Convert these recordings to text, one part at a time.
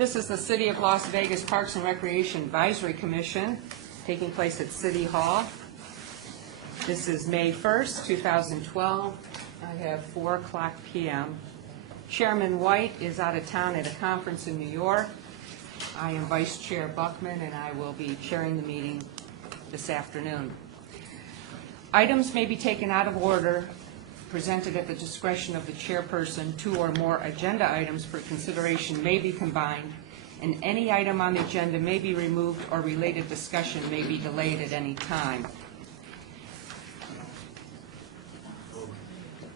This is the City of Las Vegas Parks and Recreation Advisory Commission taking place at City Hall. This is May 1st, 2012. I have 4 o'clock p.m. Chairman White is out of town at a conference in New York. I am Vice Chair Buckman, and I will be chairing the meeting this afternoon. Items may be taken out of order, presented at the discretion of the chairperson. 2 or more agenda items for consideration may be combined, and any item on the agenda may be removed or related discussion may be delayed at any time.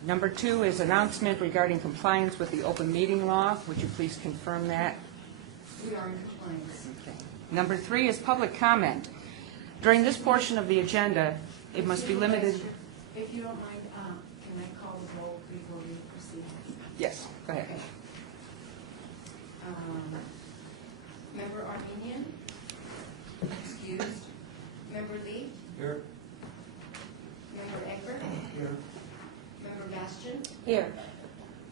Number 2 is announcement regarding compliance with the open meeting law. Would you please confirm that? We are in compliance. Okay. Number 3 is public comment. During this portion of the agenda, it must be limited. If you don't mind, can I call the roll before we proceed? Yes, go ahead. Okay. Member Armenian? Excused. Member Lee? Here. Member Egbert? Here. Member Bastian? Here.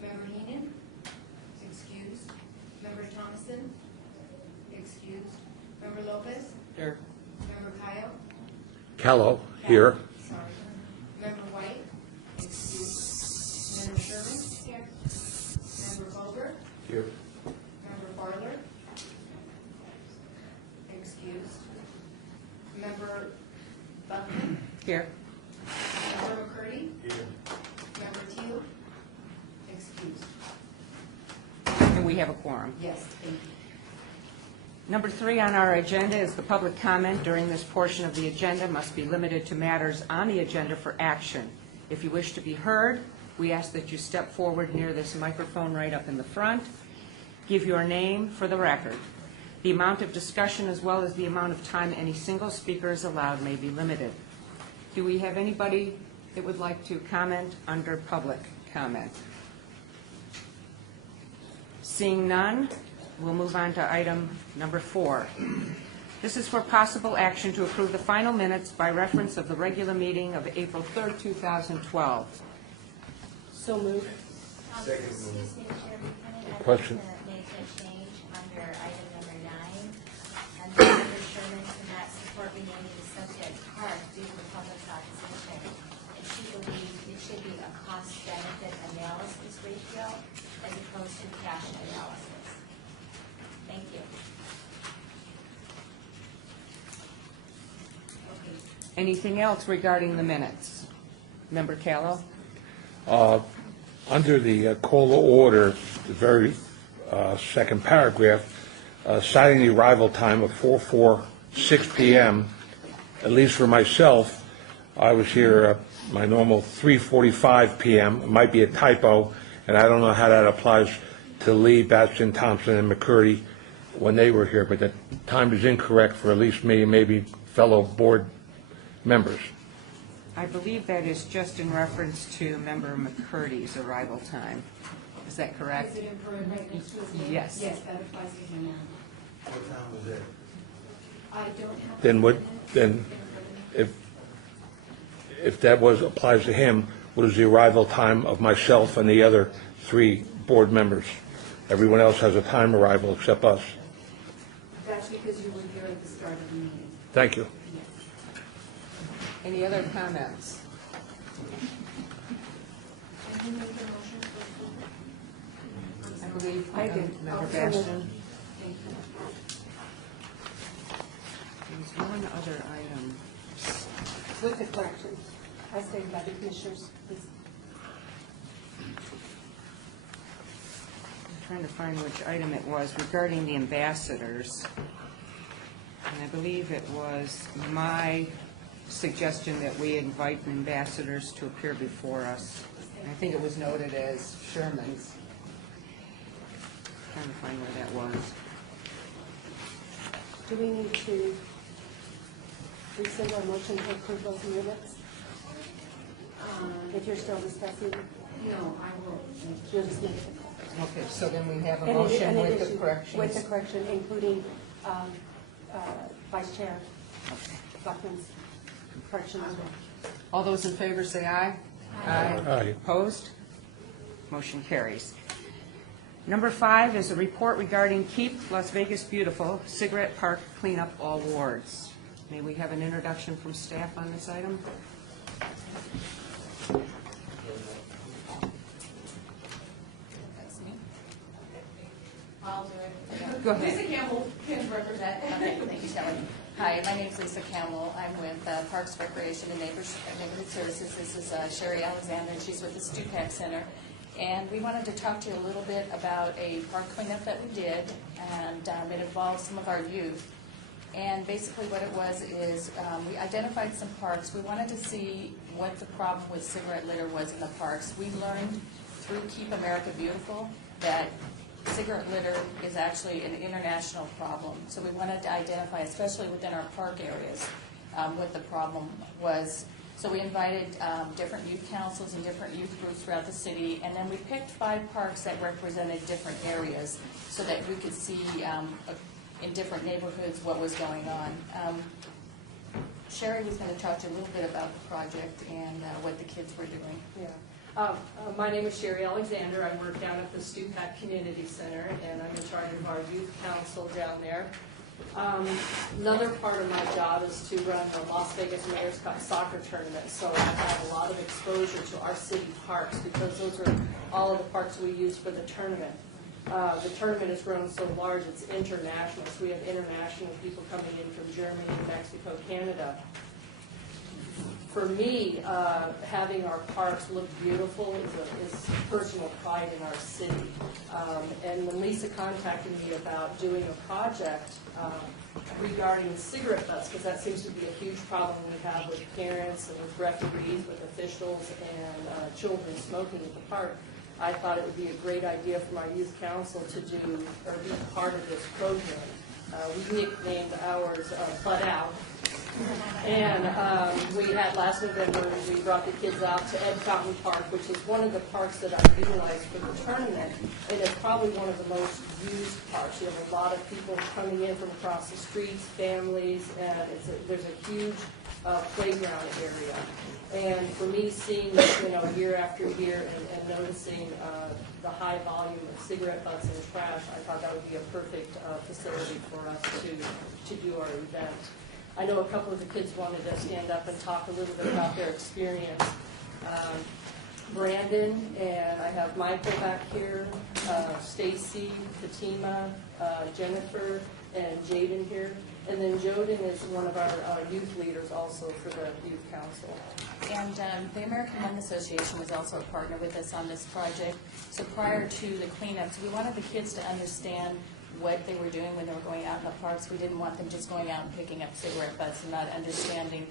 Member Heenan? Excused. Member Thomason? Excused. Member Lopez? Here. Member Kyle? Callow, here. Sorry. Member White? Excused. Member Sherman? Here. Member Vogler? Here. Member Barler? Excused. Member Buckman? Here. Member McCurdy? Here. Member Teal? Excused. And we have a quorum. Yes, thank you. Number 3 on our agenda is the public comment during this portion of the agenda must be limited to matters on the agenda for action. If you wish to be heard, we ask that you step forward near this microphone right up in the front. Give your name for the record. The amount of discussion as well as the amount of time any single speaker is allowed may be limited. Do we have anybody that would like to comment under public comment? Seeing none, we'll move on to item number 4. This is for possible action to approve the final minutes by reference of the regular meeting of April 3rd, 2012. So moved. Excuse me, Chairman, I'd Question. like to make a change under item number 9. And Member Sherman cannot support renaming the subject park due to the public's opposition. And she believes it should be a cost-benefit analysis ratio as opposed to cash analysis. Thank you. Anything else regarding the minutes? Member Callow? Under the call of order, the very second paragraph, citing the arrival time of 4:46 p.m., at least for myself, I was here my normal 3:45 p.m. It might be a typo, and I don't know how that applies to Lee, Bastian, Thompson, and McCurdy when they were here, but the time is incorrect for at least me and maybe fellow board members. I believe that is just in reference to Member McCurdy's arrival time. Is that correct? Is it in Peru right next to his name? Yes. Yes, that applies to him now. What time was it? I don't have. Then what, then if that applies to him, what is the arrival time of myself and the other 3 board members? Everyone else has a time arrival except us. That's because you were here at the start of the meeting. Thank you. Any other comments? And who made the motion for approval? I believe I did. Member Okay. Bastian. Thank you. There's one other item. With the corrections, as stated by the commissioners, please. I'm trying to find which item it was regarding the ambassadors. And I believe it was my suggestion that we invite ambassadors to appear before us. And I think it was noted as Sherman's. Trying to find where that was. Do we need to rescind our motion to approve those minutes? If you're still discussing, No, I will. you'll just make it. Okay, so then we have a And motion in with the addition- corrections. With the correction, including Vice Chair Okay. Buckman's correction as well. All those in favor say aye. Aye. Aye. Opposed? Motion carries. Number 5 is a report regarding Keep Las Vegas Beautiful Cigarette Park Cleanup Awards. May we have an introduction from staff on this item? That's me. I'll do it. Go ahead. Lisa Campbell, can represent. Okay, thank you, Shelley. Hi, my name is Lisa Campbell. I'm with Parks, Recreation, and Neighborhood Services. This is Sherry Alexander, and she's with the Stupak Center. And we wanted to talk to you a little bit about a park cleanup that we did, and it involved some of our youth. And basically what it was is we identified some parks. We wanted to see what the problem with cigarette litter was in the parks. We learned through Keep America Beautiful that cigarette litter is actually an international problem. So we wanted to identify, especially within our park areas, what the problem was. So we invited different youth councils and different youth groups throughout the city, and then we picked 5 parks that represented different areas so that we could see in different neighborhoods what was going on. Sherry was going to talk to you a little bit about the project and what the kids were doing. Yeah. My name is Sherry Alexander. I work down at the Stupak Community Center, and I'm in charge of our youth council down there. Another part of my job is to run the Las Vegas Mayor's Cup soccer tournament, so I have a lot of exposure to our city parks because those are all of the parks we use for the tournament. The tournament has grown so large, it's international, so we have international people coming in from Germany, Mexico, Canada. For me, having our parks look beautiful is personal pride in our city. And when Lisa contacted me about doing a project regarding cigarette butts, because that seems to be a huge problem we have with parents and with referees, with officials, and children smoking at the park, I thought it would be a great idea for my youth council to do or be part of this program. We nicknamed ours Butt Out. And we had last November, we brought the kids out to Ed Fountain Park, which is one of the parks that I utilized for the tournament. And it's probably one of the most used parks. You have a lot of people coming in from across the streets, families, and there's a huge playground area. And for me, seeing year after year and noticing the high volume of cigarette butts and trash, I thought that would be a perfect facility for us to do our event. I know a couple of the kids wanted to stand up and talk a little bit about their experience. Brandon, and I have Michael back here, Stacy, Fatima, Jennifer, and Jaden here. And then Joden is one of our youth leaders also for the youth council. And the American Lung Association was also a partner with us on this project. So prior to the cleanups, we wanted the kids to understand what they were doing when they were going out in the parks. We didn't want them just going out and picking up cigarette butts and not understanding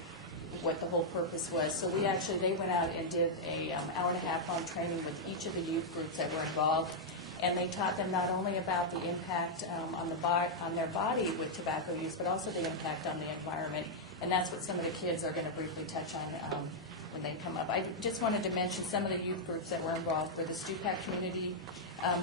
what the whole purpose was. So they went out and did a hour-and-a-half long training with each of the youth groups that were involved. And they taught them not only about the impact on their body with tobacco use, but also the impact on the environment. And that's what some of the kids are going to briefly touch on when they come up. I just wanted to mention some of the youth groups that were involved were the Stupak Community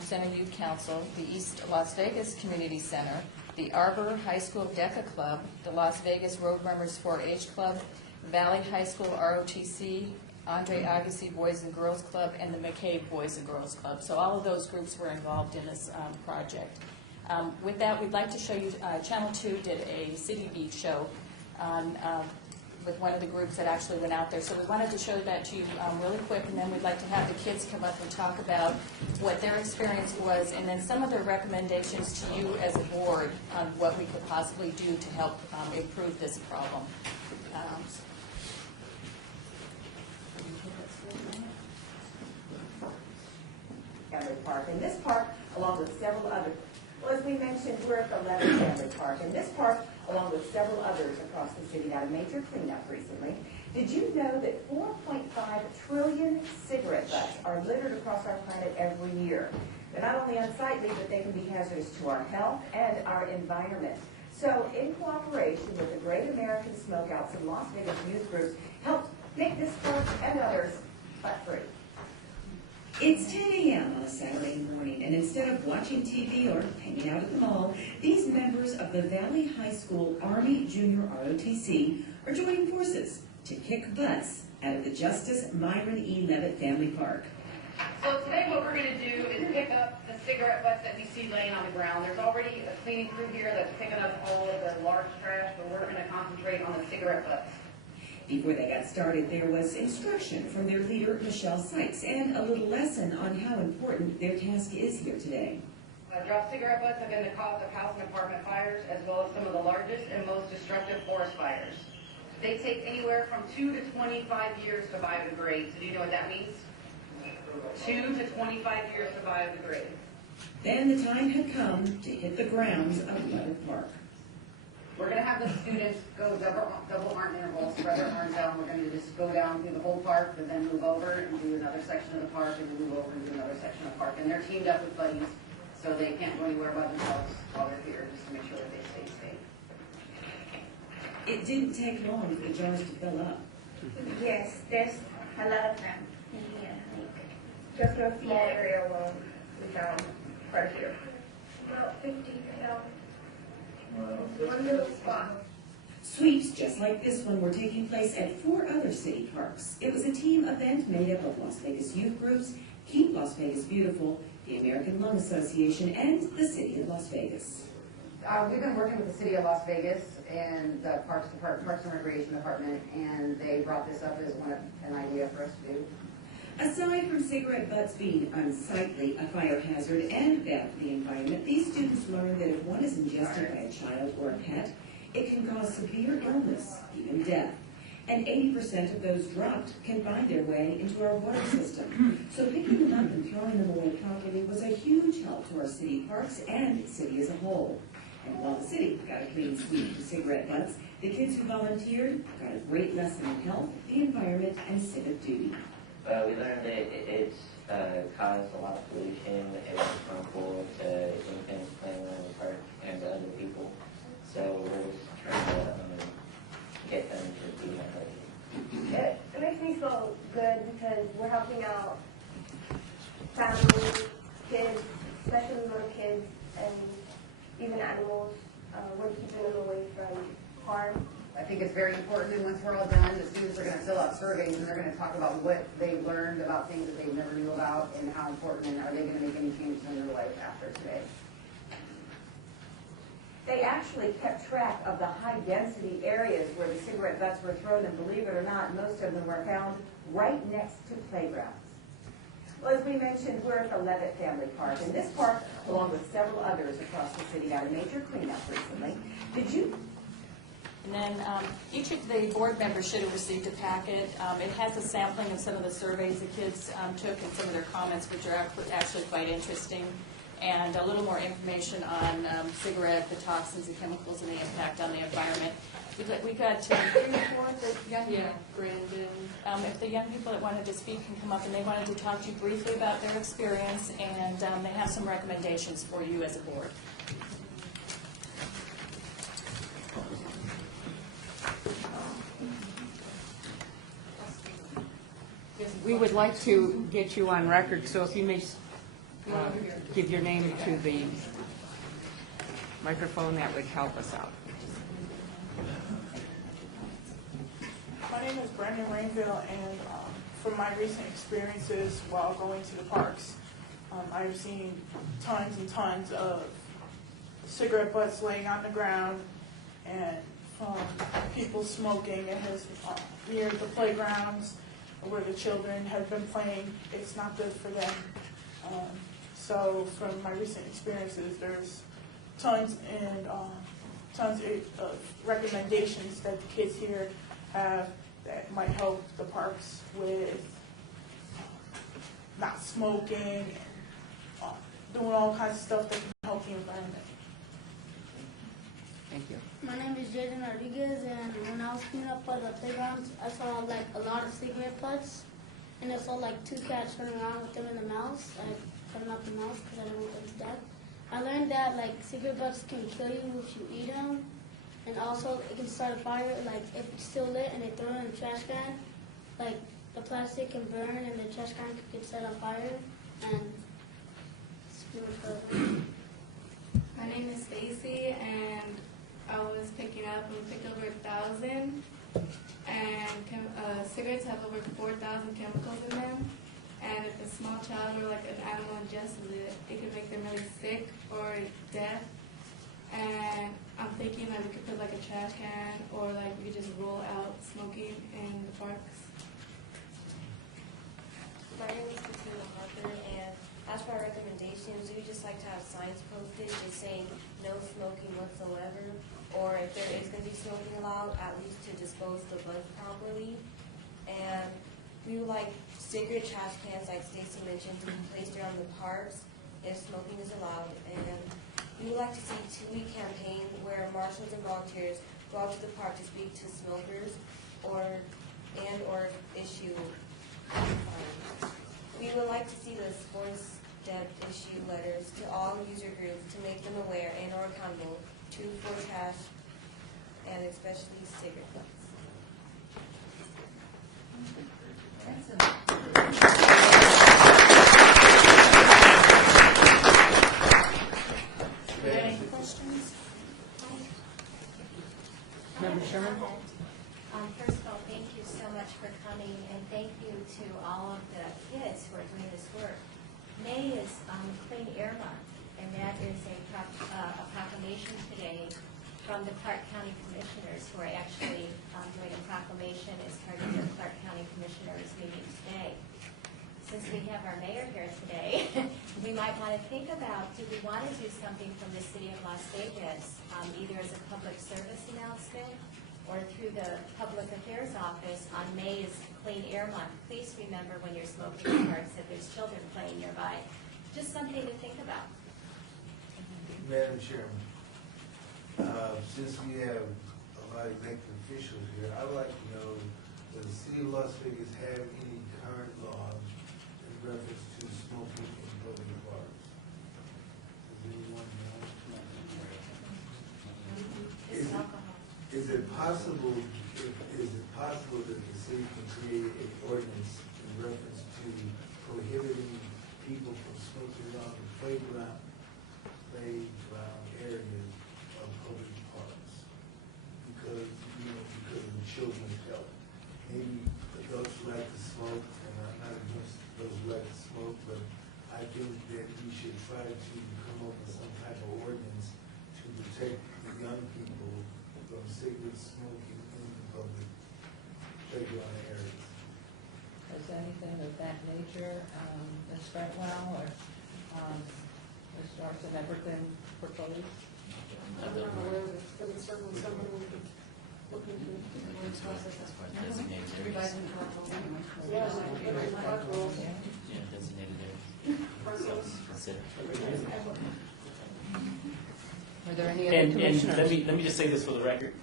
Center Youth Council, the East Las Vegas Community Center, the Arbor High School DECA Club, the Las Vegas Road Runners 4-H Club, Valley High School ROTC, Andre Agassi Boys and Girls Club, and the McCabe Boys and Girls Club. So all of those groups were involved in this project. With that, we'd like to show you, Channel 2 did a City Beat show on with one of the groups that actually went out there. So we wanted to show that to you really quick, and then we'd like to have the kids come up and talk about what their experience was, and then some of their recommendations to you as a board on what we could possibly do to help improve this problem. Family Park. And this park, along with several others, well, as we mentioned, we're at the Leonard Family Park. And this park, along with several others across the city, had a major cleanup recently. Did you know that 4.5 trillion cigarette butts are littered across our planet every year? They're not only unsightly, but they can be hazardous to our health and our environment. So, in cooperation with the Great American Smokeouts and Las Vegas youth groups, helped make this park and others butt-free. It's 10 a.m. on a Saturday morning, and instead of watching TV or hanging out at the mall, these members of the Valley High School Army Junior ROTC are joining forces to kick butts out of the Justice Myron E. Leavitt Family Park. So today what we're going to do is pick up the cigarette see laying on the ground. There's already a cleaning crew here that's picking up all of the large trash, but we're going to concentrate on the cigarette butts. Before they got started, there was instruction from their leader, Michelle Sykes, and a little lesson on how important their task is here today. Drop cigarette butts have been the cause of house and apartment fires, as well as some of the largest and most destructive forest fires. They take anywhere from 2 to 25 years to biodegrade. So do you know what that means? 2 to 25 years to biodegrade. Then the time had come to hit the grounds of Leonard Park. We're going to have the students go double arm intervals, spread their arms out. We're going to just go down through the whole park, and then move over and do another section of the park, and then move over and do another section of the park. And they're teamed up with buddies, so they can't go anywhere by themselves while they're here, just to make sure that they stay safe. It didn't take long for the jars to fill up. Yes, there's a lot of them in here. Like, just a small area alone, we found quite a few. About 50, one little spot. Sweeps just like this one were taking place at 4 other city parks. It was a team event made up of Las Vegas youth groups, Keep Las Vegas Beautiful, the American Lung Association, and the City of Las Vegas. We've been working with the City of Las Vegas and the Parks and Recreation Department, and they brought this up as an idea for us to do. Aside from cigarette butts being unsightly, a fire hazard, and bad for the environment, these students learned that if one is ingested by a child or a pet, it can cause severe illness, even death. And 80% of those dropped can find their way into our water system. So picking them up and throwing them away properly was a huge help to our city parks and the city as a whole. And while the city got a clean sweep of cigarette butts, the kids who volunteered got a great lesson in health, the environment, and civic duty. We learned that it's caused a lot of pollution and it's harmful to infants playing around the park and to other people. So we're just trying to get them to be more healthy. It makes me feel good because we're helping out families, kids, especially little kids, and even animals. We're keeping them away from harm. I think it's very important, and once we're all done, the students are going to fill out surveys, and they're going to talk about what they learned about things that they never knew about, and how important, and are they going to make any changes in their life after today. They actually kept track of the high-density areas where the cigarette butts were thrown, and believe it or not, most of them were found right next to playgrounds. Well, as we mentioned, we're at the Levitt Family Park, and this park, along with several others across the city, got a major cleanup recently. Did you? And then each of the board members should have received a packet. It has a sampling of some of the surveys the kids took and some of their comments, which are actually quite interesting, and a little more information on cigarette, the toxins, the chemicals, and the impact on the environment. We got 3 or 4 the young Brandon. if the young people that wanted to speak can come up, and they wanted to talk to you briefly about their experience, and they have some recommendations for you as a board. We would like to get you on record, so if you may give your name to the microphone, that would help us out. My name is Brandon Rainville, and from my recent experiences while going to the parks, I've seen tons and tons of cigarette butts laying on the ground, and from people smoking. It has near the playgrounds where the children have been playing. It's not good for them. So from my recent experiences, there's tons of recommendations that the kids here have that might help the parks with not smoking and doing all kinds of stuff that can help the environment. Thank you. My name is Jaden Rodriguez, and when I was cleaning up by the playgrounds, I saw like a lot of cigarette butts, and I saw like 2 cats running around with them in the mouths. I cut them out the mouth because I didn't want them to die. I learned that like cigarette butts can kill you if you eat them, and also it can start a fire. Like if it's still lit and they throw it in the trash can, like the plastic can burn and the trash can could get set on fire, and it's pretty much good. My name is Stacy, and I was picking up, we picked over 1,000, and cigarettes have over 4,000 chemicals in them, and if a small child or like an animal ingests it, it could make them really sick or death. And I'm thinking that we could put like a trash can or like we could just roll out smoking in the parks. My name is Katina Harper, and as for our recommendations, we would just like to have signs posted just saying no smoking whatsoever, or if there is going to be smoking allowed, at least to dispose the bud properly. And we would like cigarette trash cans, like Stacy mentioned, to be placed around the parks if smoking is allowed. And we would like to see a 2-week campaign where marshals and volunteers go out to the park to speak to smokers or issue fines. We would like to see the sports depth issue letters to all user groups to make them aware and or accountable for trash and especially cigarette butts. Are there any questions? Member Sherman? First of all, thank you so much for coming, and thank you to all of the kids who are doing this work. May is Clean Air Month, and that is a proclamation today from the Clark County Commissioners, who are actually doing a proclamation as part of the Clark County Commissioners meeting today. Since we have our mayor here today, we might want to think about, do we want to do something from the city of Las Vegas, either as a public service announcement or through the Public Affairs Office on May's Clean Air Month? Please remember when you're smoking in parks that there's children playing nearby. Just something to think about. Madam Chairman, since we have a lot of elected officials here, I would like to know, does the city of Las Vegas have any current laws in reference to smoking in public parks? Does anyone know? Is it possible that the city can create an ordinance in reference to prohibiting people from smoking on the playground areas of public parks because of the children's health? Maybe adults who like to smoke, and I'm not against those who like to smoke, but I think that we should try to come up with some type of ordinance to protect the young people from cigarette smoking in the public playground areas. Is anything of that nature, Ms. Brentwell or Ms. Larson ever been proposed? I'm not aware of it, but it's certainly something we could look into. Revising park rules anyway. Yeah, park rules. Yeah, designated area. Are there any other commissioners? And let me just say this for the record,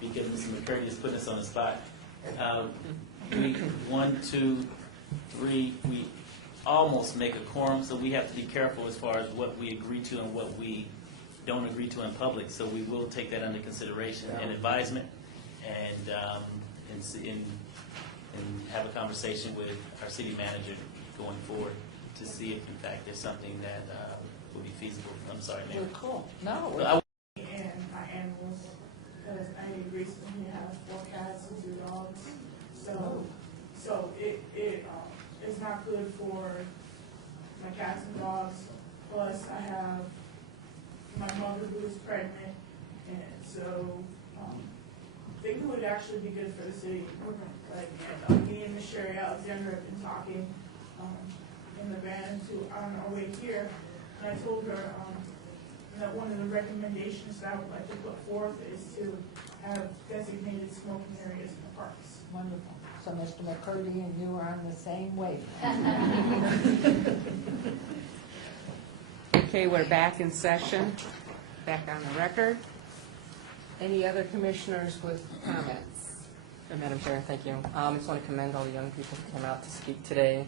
because Mr. McCurdy is putting us on the spot. We 1, 2, 3, we almost make a quorum, so we have to be careful as far as what we agree to and what we don't agree to in public. So we will take that under consideration and advisement, and have a conversation with our city manager going forward to see if in fact there's something that would be feasible. I'm sorry, Mayor. Cool. No. And my animals, because I recently have 4 cats and 2 dogs, so it is not good for my cats and dogs. Plus, I have my mother who is pregnant, and so I think it would actually be good for the city. Like, me and Ms. Sherry Alexander have been talking in the van on our way here, and I told her that one of the recommendations that I would like to put forth is to have designated smoking areas in the parks. Wonderful. So Mr. McCurdy and you are on the same wavelength. Okay, we're back in session, back on the record. Any other commissioners with comments? Madam Chair, thank you. I just want to commend all the young people who came out to speak today.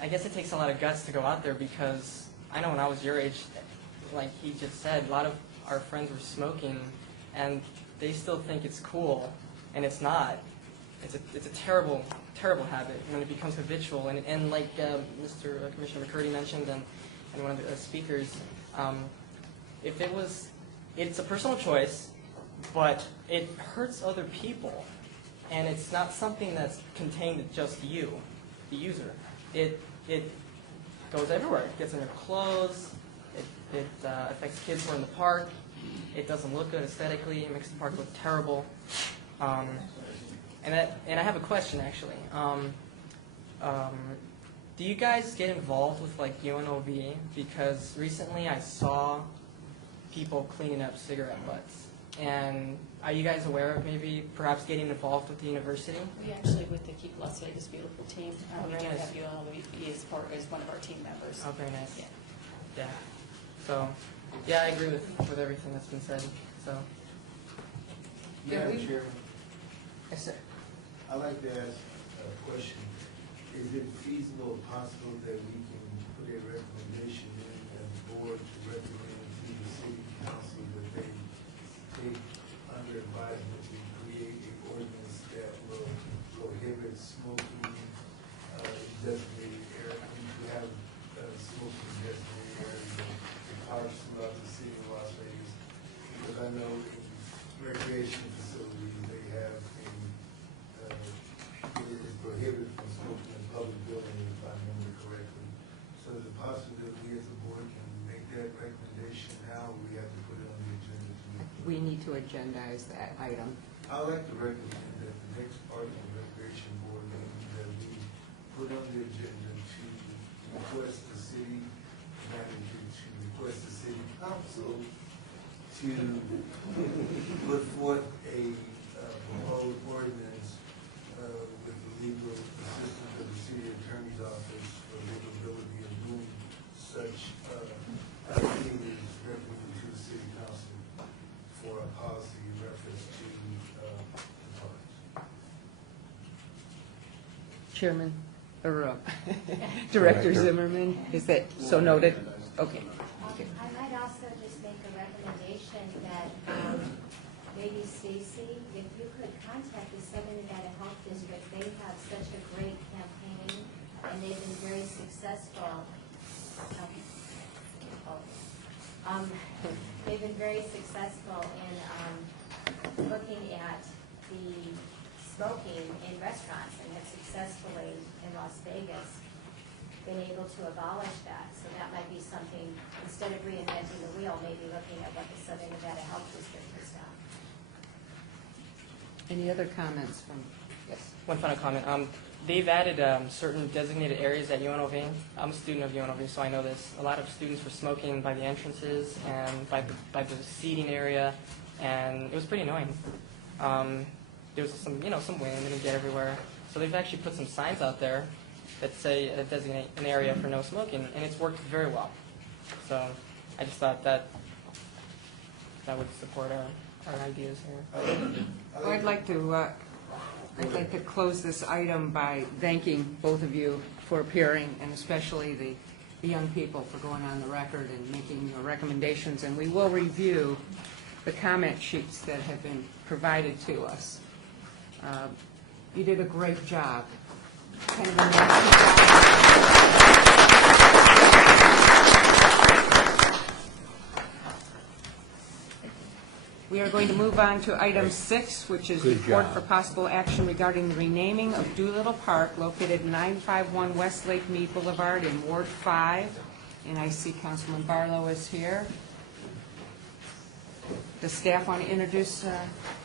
I guess it takes a lot of guts to go out there, because I know when I was your age, like he just said, a lot of our friends were smoking, and they still think it's cool, and it's not. It's a terrible, terrible habit when it becomes habitual. And like Mr. Commissioner McCurdy mentioned, and one of the speakers, it's a personal choice, but it hurts other people, and it's not something that's contained to just you, the user. It goes everywhere. It gets in your clothes. It affects kids who are in the park. It doesn't look good aesthetically. It makes the park look terrible. And I have a question actually. Do you guys get involved with like UNLV? Because recently I saw people cleaning up cigarette butts. And are you guys aware of maybe perhaps getting involved with the university? We actually, with the Keep Las Vegas Beautiful team, we very do nice. have UNLV as one of our team members. Oh, very nice. Yeah. Yeah. So, yeah, I agree with everything that's been said. So. Madam Chairman, Yes, sir. I'd like to ask a question. Is it feasible or possible that we can put a recommendation in as a board to recommend to the city council that they take under advisement to create an ordinance that will prohibit smoking designated areas? We have smoking designated areas in parks throughout the city of Las Vegas. Because I know in recreation facilities, they have it is prohibited from smoking in public buildings, if I remember correctly. So is it possible that we as a board can make that recommendation now, or we have to put it on the agenda to make? We need to agendize that item. I'd like to recommend that the next part of the recreation board meeting that we put on the agenda to request the city manager, to request the city council to put forth a proposed ordinance with the legal assistance of the city attorney's office for the ability of doing such activities represented to the city council for a policy in reference to the parks. Chairman, or Director Zimmerman, is that so noted? Okay. I might also just make a recommendation that maybe Stacy, if you could contact the Southern Nevada Health District, they have such a great campaign and they've been very successful. They've been very successful in looking at the smoking in restaurants and have successfully in Las Vegas been able to abolish that. So that might be something, instead of reinventing the wheel, maybe looking at what the Southern Nevada Health District has done. Any other comments from? Yes. One final comment. They've added certain designated areas at UNLV. I'm a student of UNLV, so I know this. A lot of students were smoking by the entrances and by the seating area, and it was pretty annoying. There was some wind and it'd get everywhere. So they've actually put some signs out there that say designate an area for no smoking, and it's worked very well. So I just thought that would support our ideas here. I'd like to close this item by thanking both of you for appearing, and especially the young people for going on the record and making your recommendations. And we will review the comment sheets that have been provided to us. You did a great job. Kind of a nasty job. We are going to move on to item 6, which is Good report job. for possible action regarding the renaming of Doolittle Park located 951 Westlake Mead Boulevard in Ward 5. And I see Councilman Barlow is here. Does staff want to introduce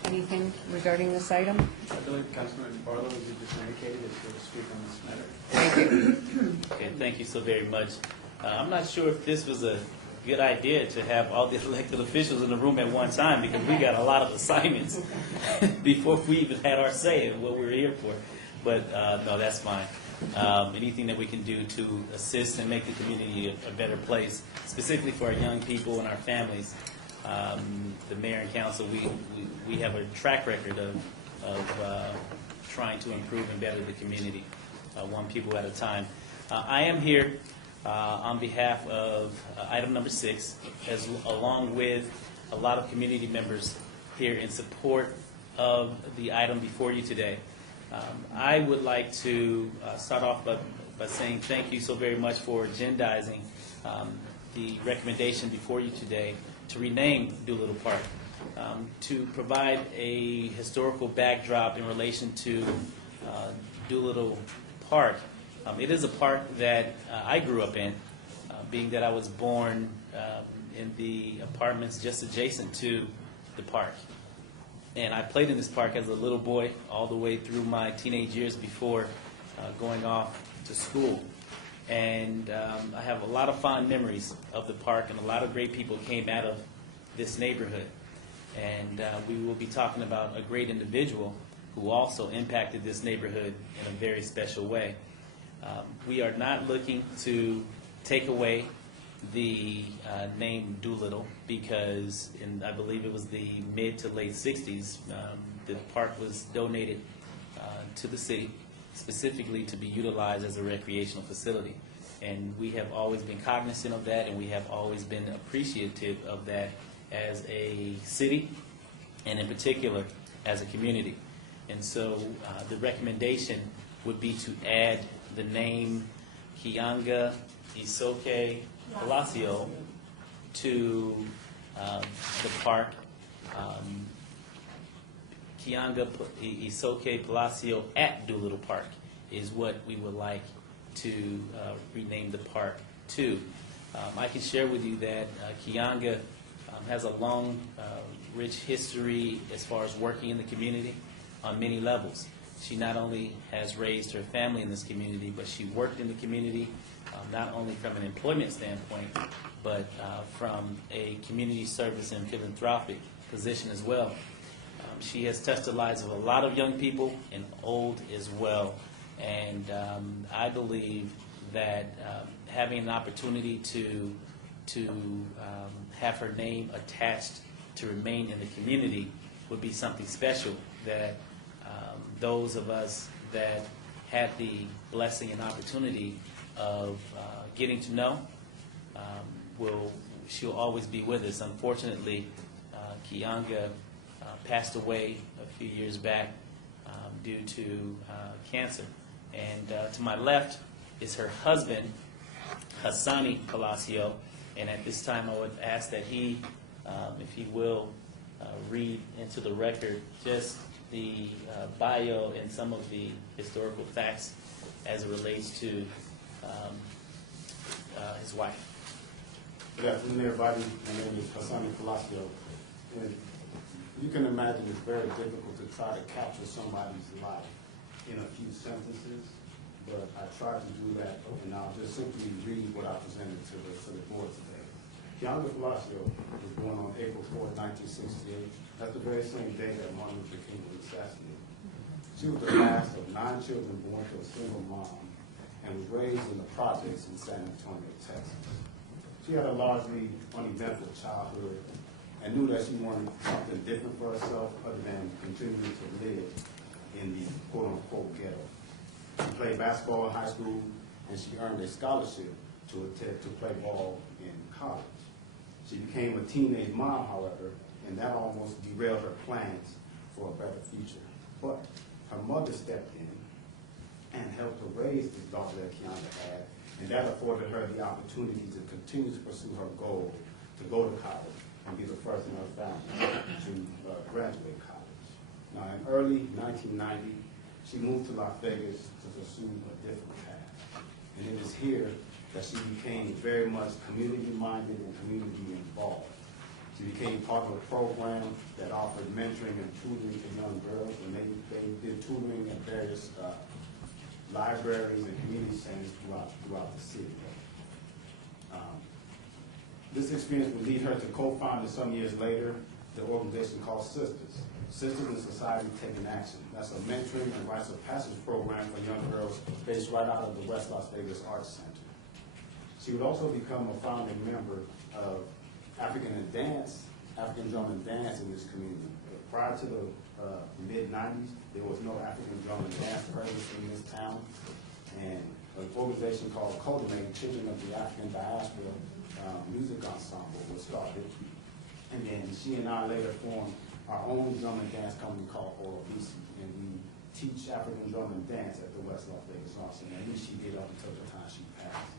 anything regarding this item? I believe Councilman Barlow, as you just indicated, is going to speak on this matter. Thank you. Okay, thank you so very much. I'm not sure if this was a good idea to have all the elected officials in the room at one time, because we got a lot of assignments before we even had our say in what we were here for. But no, that's fine. Anything that we can do to assist and make the community a better place, specifically for our young people and our families. The mayor and council, we have a track record of trying to improve and better the community, one people at a time. I am here on behalf of item number 6, along with a lot of community members here in support of the item before you today. I would like to start off by saying thank you so very much for agendizing the recommendation before you today to rename Doolittle Park, to provide a historical backdrop in relation to Doolittle Park It is a park that I grew up in, being that I was born in the apartments just adjacent to the park. And I played in this park as a little boy all the way through my teenage years before going off to school. And I have a lot of fond memories of the park, and a lot of great people came out of this neighborhood. And we will be talking about a great individual who also impacted this neighborhood in a very special way. We are not looking to take away the name Doolittle, because I believe it was the mid to late 60s, the park was donated to the city specifically to be utilized as a recreational facility. And we have always been cognizant of that, and we have always been appreciative of that as a city, and in particular as a community. And so the recommendation would be to add the name Kianga Isoke Palacio to the park. Kianga Isoke Palacio at Doolittle Park is what we would like to rename the park to. I can share with you that Kianga has a long, rich history as far as working in the community on many levels. She not only has raised her family in this community, but she worked in the community not only from an employment standpoint, but from a community service and philanthropic position as well. She has touched the lives of a lot of young people and old as well. And I believe that having an opportunity to have her name attached to remain in the community would be something special that those of us that had the blessing and opportunity of getting to know she'll always be with us. Unfortunately, Kianga passed away a few years back due to cancer. And to my left is her husband, Hassani Palacio. And at this time, I would ask that he, if he will, read into the record just the bio and some of the historical facts as it relates to his wife. Good afternoon, everybody. My name is Hassani Palacio. And you can imagine it's very difficult to try to capture somebody's life in a few sentences, but I tried to do that, and I'll just simply read what I presented to the board today. Kianga Palacio was born on April 4, 1968. That's the very same day that Martin Luther King was assassinated. She was the last of 9 children born to a single mom and was raised in the projects in San Antonio, Texas. She had a largely uneventful childhood and knew that she wanted something different for herself other than continuing to live in the quote-unquote ghetto. She played basketball in high school, and she earned a scholarship to play ball in college. She became a teenage mom, however, and that almost derailed her plans for a better future. But her mother stepped in and helped her raise the daughter that Kianga had, and that afforded her the opportunity to continue to pursue her goal to go to college and be the first in her family to graduate college. Now, in early 1990, she moved to Las Vegas to pursue a different path. And it is here that she became very much community-minded and community-involved. She became part of a program that offered mentoring and tutoring to young girls, and they did tutoring at various libraries and community centers throughout the city. This experience would lead her to co-found some years later the organization called Sisters. Sisters in Society Taking Action. That's a mentoring and rites of passage program for young girls based right out of the West Las Vegas Arts Center. She would also become a founding member of African drum and dance in this community. Prior to the mid-90s, there was no African drum and dance presence in this town. And an organization called Cultivate, Children of the African Diaspora Music Ensemble was started. And then she and I later formed our own drum and dance company called Orobisi, and we teach African drum and dance at the West Las Vegas Arts Center, and she did up until the time she passed.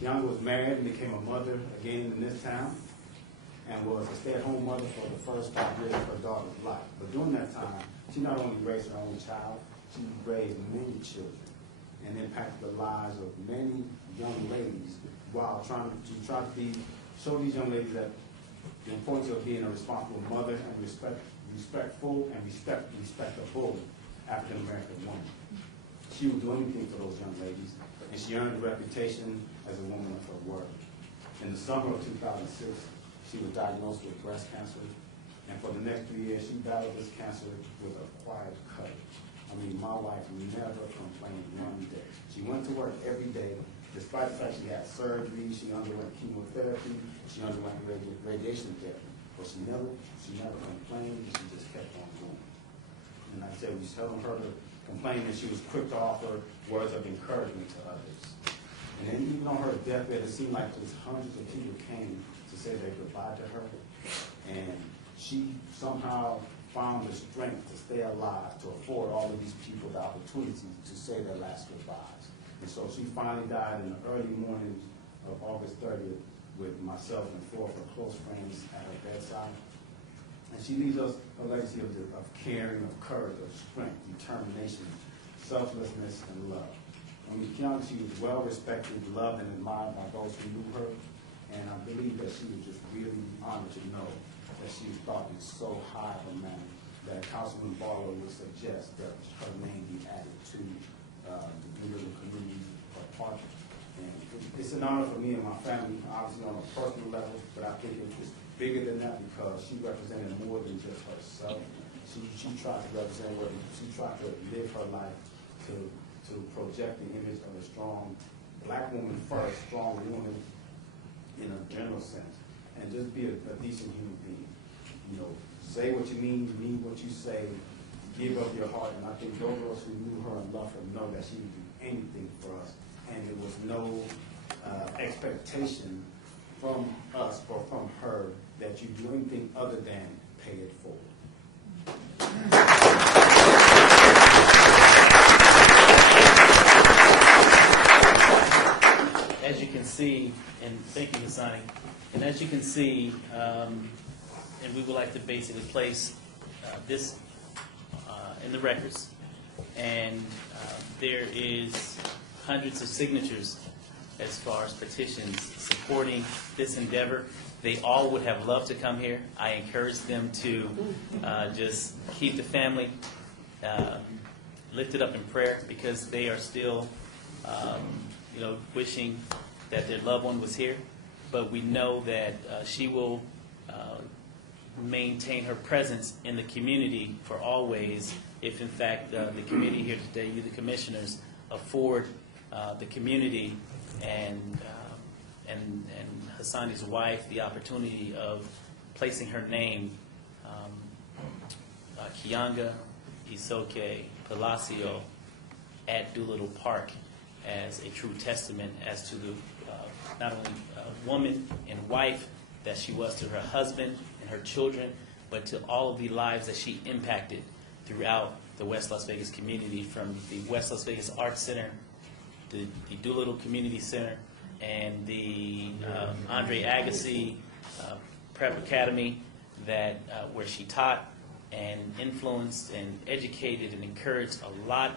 Kianga was married and became a mother again in this town, and was a stay-at-home mother for the first 5 years of her daughter's life. But during that time, she not only raised her own child, she raised many children. and impacted the lives of many young ladies while trying to show these young ladies that the importance of being a responsible mother and respectful and respectable African American woman. She would do anything for those young ladies, and she earned a reputation as a woman of her word. In the summer of 2006, she was diagnosed with breast cancer, and for the next 3 years, she battled this cancer with a quiet courage. I mean, my wife never complained one day. She went to work every day, despite the fact she had surgery, she underwent chemotherapy, she underwent radiation therapy, but she never complained. She just kept on going. And like I said, we seldom heard her complain, and she was quick to offer words of encouragement to others. And then even on her deathbed, it seemed like just hundreds of people came to say their goodbye to her, and she somehow found the strength to stay alive, to afford all of these people the opportunity to say their last goodbyes. And so she finally died in the early mornings of August 30th with myself and 4 of her close friends at her bedside. And she leaves us a legacy of caring, of courage, of strength, determination, selflessness, and love. I mean, Kiana, she was well respected, loved, and admired by those who knew her, and I believe that she was just really honored to know that she was thought in so high of a manner that Councilman Barlow would suggest that her name be added to the Doolittle Community Park. And it's an honor for me and my family, obviously on a personal level, but I think it's bigger than that because she represented more than just herself. She tried to represent she tried to live her life to project the image of a strong black woman first, strong woman in a general sense, and just be a decent human being. You know, say what you mean what you say, give up your heart, and I think those of us who knew her and loved her know that she would do anything for us, and there was no expectation from us or from her that you do anything other than pay it forward. As you can see, and thank you, Hassani, and as you can see, and we would like to basically place this in the records, and there is hundreds of signatures as far as petitions supporting this endeavor. They all would have loved to come here. I encourage them to just keep the family lifted up in prayer because they are still wishing that their loved one was here. But we know that she will maintain her presence in the community for always if, in fact, the committee here today, you, the commissioners, afford the community and Hassani's wife the opportunity of placing her name, Kianga Isoke Palacio, at Doolittle Park as a true testament as to the not only woman and wife that she was to her husband and her children, but to all of the lives that she impacted throughout the West Las Vegas community, from the West Las Vegas Arts Center, the Doolittle Community Center, and the Andre Agassi Prep Academy, that where she taught and influenced and educated and encouraged a lot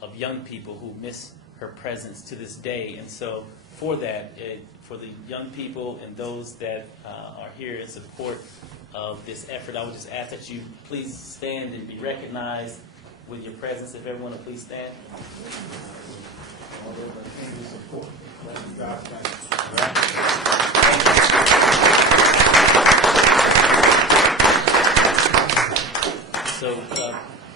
of young people who miss her presence to this day. And so for that, for the young people and those that are here in support of this effort, I would just ask that you please stand and be recognized with your presence. If everyone will please stand. So,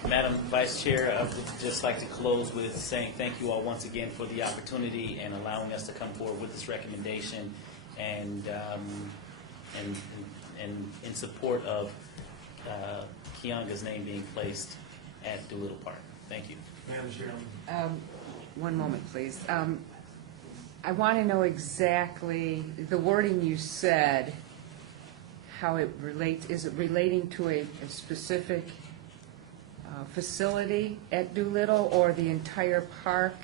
Madam Vice Chair, I would just like to close with saying thank you all once again for the opportunity and allowing us to come forward with this recommendation and in support of Kianga's name being placed at Doolittle Park. Thank you. Madam Chair. One moment, please. I want to know exactly the wording you said, how it relates. Is it relating to a specific facility at Doolittle or the entire park?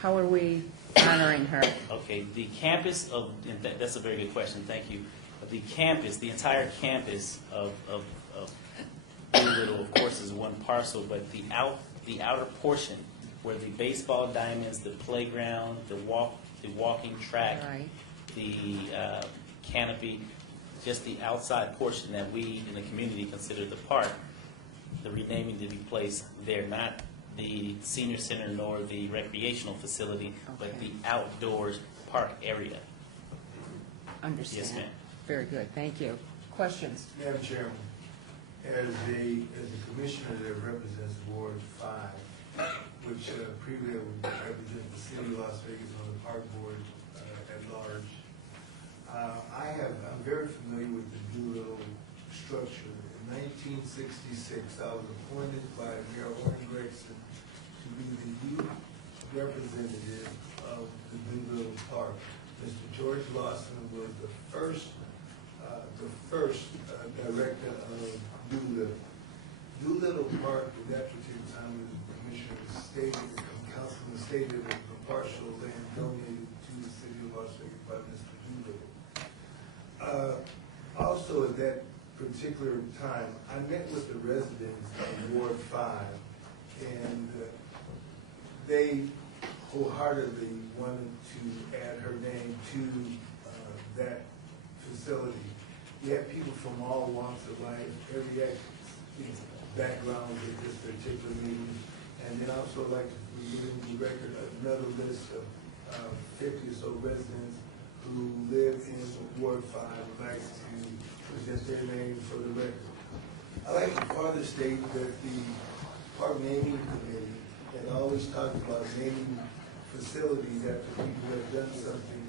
How are we honoring her? Okay, the campus of, and that's a very good question, thank you. The campus, the entire campus of Doolittle, of course, is one parcel, but the outer portion where the baseball diamonds, the playground, the walking track, Right. the canopy, just the outside portion that we in the community consider the park, the renaming to be placed there, not the senior center nor the recreational facility, but the outdoors park area. Understand. Yes, ma'am. Very good, thank you. Questions? Madam Chairman, as a commissioner that represents Ward 5, which previously represented the city of Las Vegas on the park board at large, I'm very familiar with the Doolittle structure. In 1966, I was appointed by Mayor Warren Gregson to be the youth representative of the Doolittle Park. Mr. George Lawson was the first director of Doolittle. Doolittle Park at that particular time, as the commissioner stated, councilman stated, was a partial land donated to the city of Las Vegas by Mr. Doolittle. Also at that particular time, I met with the residents of Ward 5, and they wholeheartedly wanted to add her name to that facility. We had people from all walks of life, every background at this particular meeting, and then also like to give in the record another list of 50 or so residents who live in Ward 5 would like to present their names for the record. I like to further state that the Park Naming Committee had always talked about naming facilities after people who have done something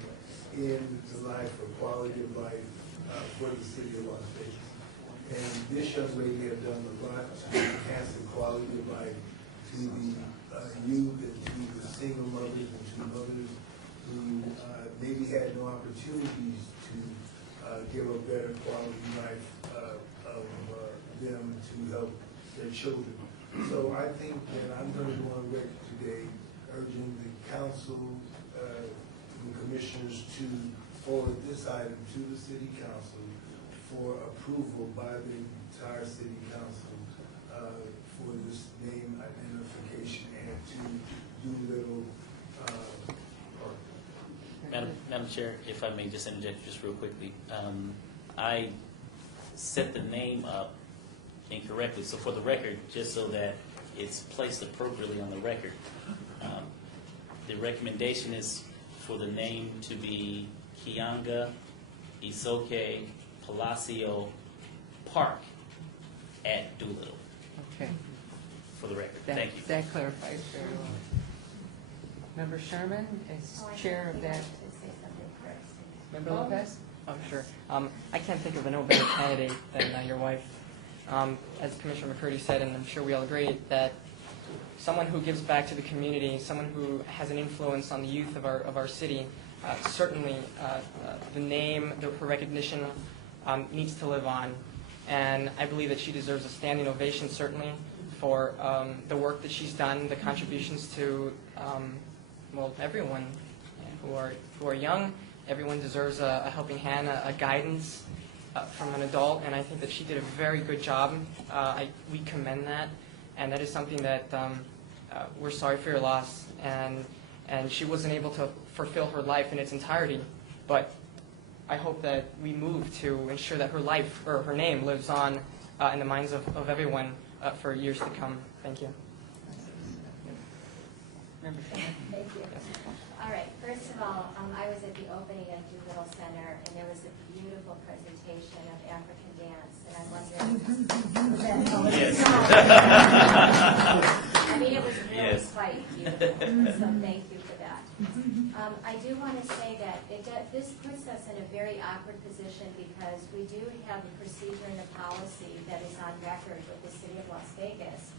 in the life or quality of life for the city of Las Vegas. And this young lady had done a lot to enhance the quality of life to the youth and to the single mothers and to mothers who maybe had no opportunities to give a better quality life of them to help their children. So I think that I'm going to go on record today urging the council, the commissioners to forward this item to the city council for approval by the entire city council for this name identification and to Doolittle Park. Madam Chair, if I may just interject just real quickly. I set the name up incorrectly, so for the record, just so that it's placed appropriately on the record, the recommendation is for the name to be Kianga Isoke Palacio Park at Doolittle. Okay. For the record, That- thank you. That clarifies very well. Member Sherman is chair of that. Member Lopez? Oh, sure. I can't think of a no better candidate than your wife. As Commissioner McCurdy said, and I'm sure we all agree, that someone who gives back to the community, someone who has an influence on the youth of our city, certainly the name, her recognition needs to live on. And I believe that she deserves a standing ovation, certainly, for the work that she's done, the contributions to, everyone who are young. Everyone deserves a helping hand, a guidance from an adult, and I think that she did a very good job. We commend that, and that is something that we're sorry for your loss, and she wasn't able to fulfill her life in its entirety, but I hope that we move to ensure that her life, or her name, lives on in the minds of everyone for years to come. Thank you. Thank you. All right, first of all, I was at the opening of Doolittle Center, and there was a beautiful presentation of African dance, and I'm wondering, was that I mean, it was really quite beautiful, so thank you for that. I do want to say that this puts us in a very awkward position because we do have a procedure and a policy that is on record with the city of Las Vegas,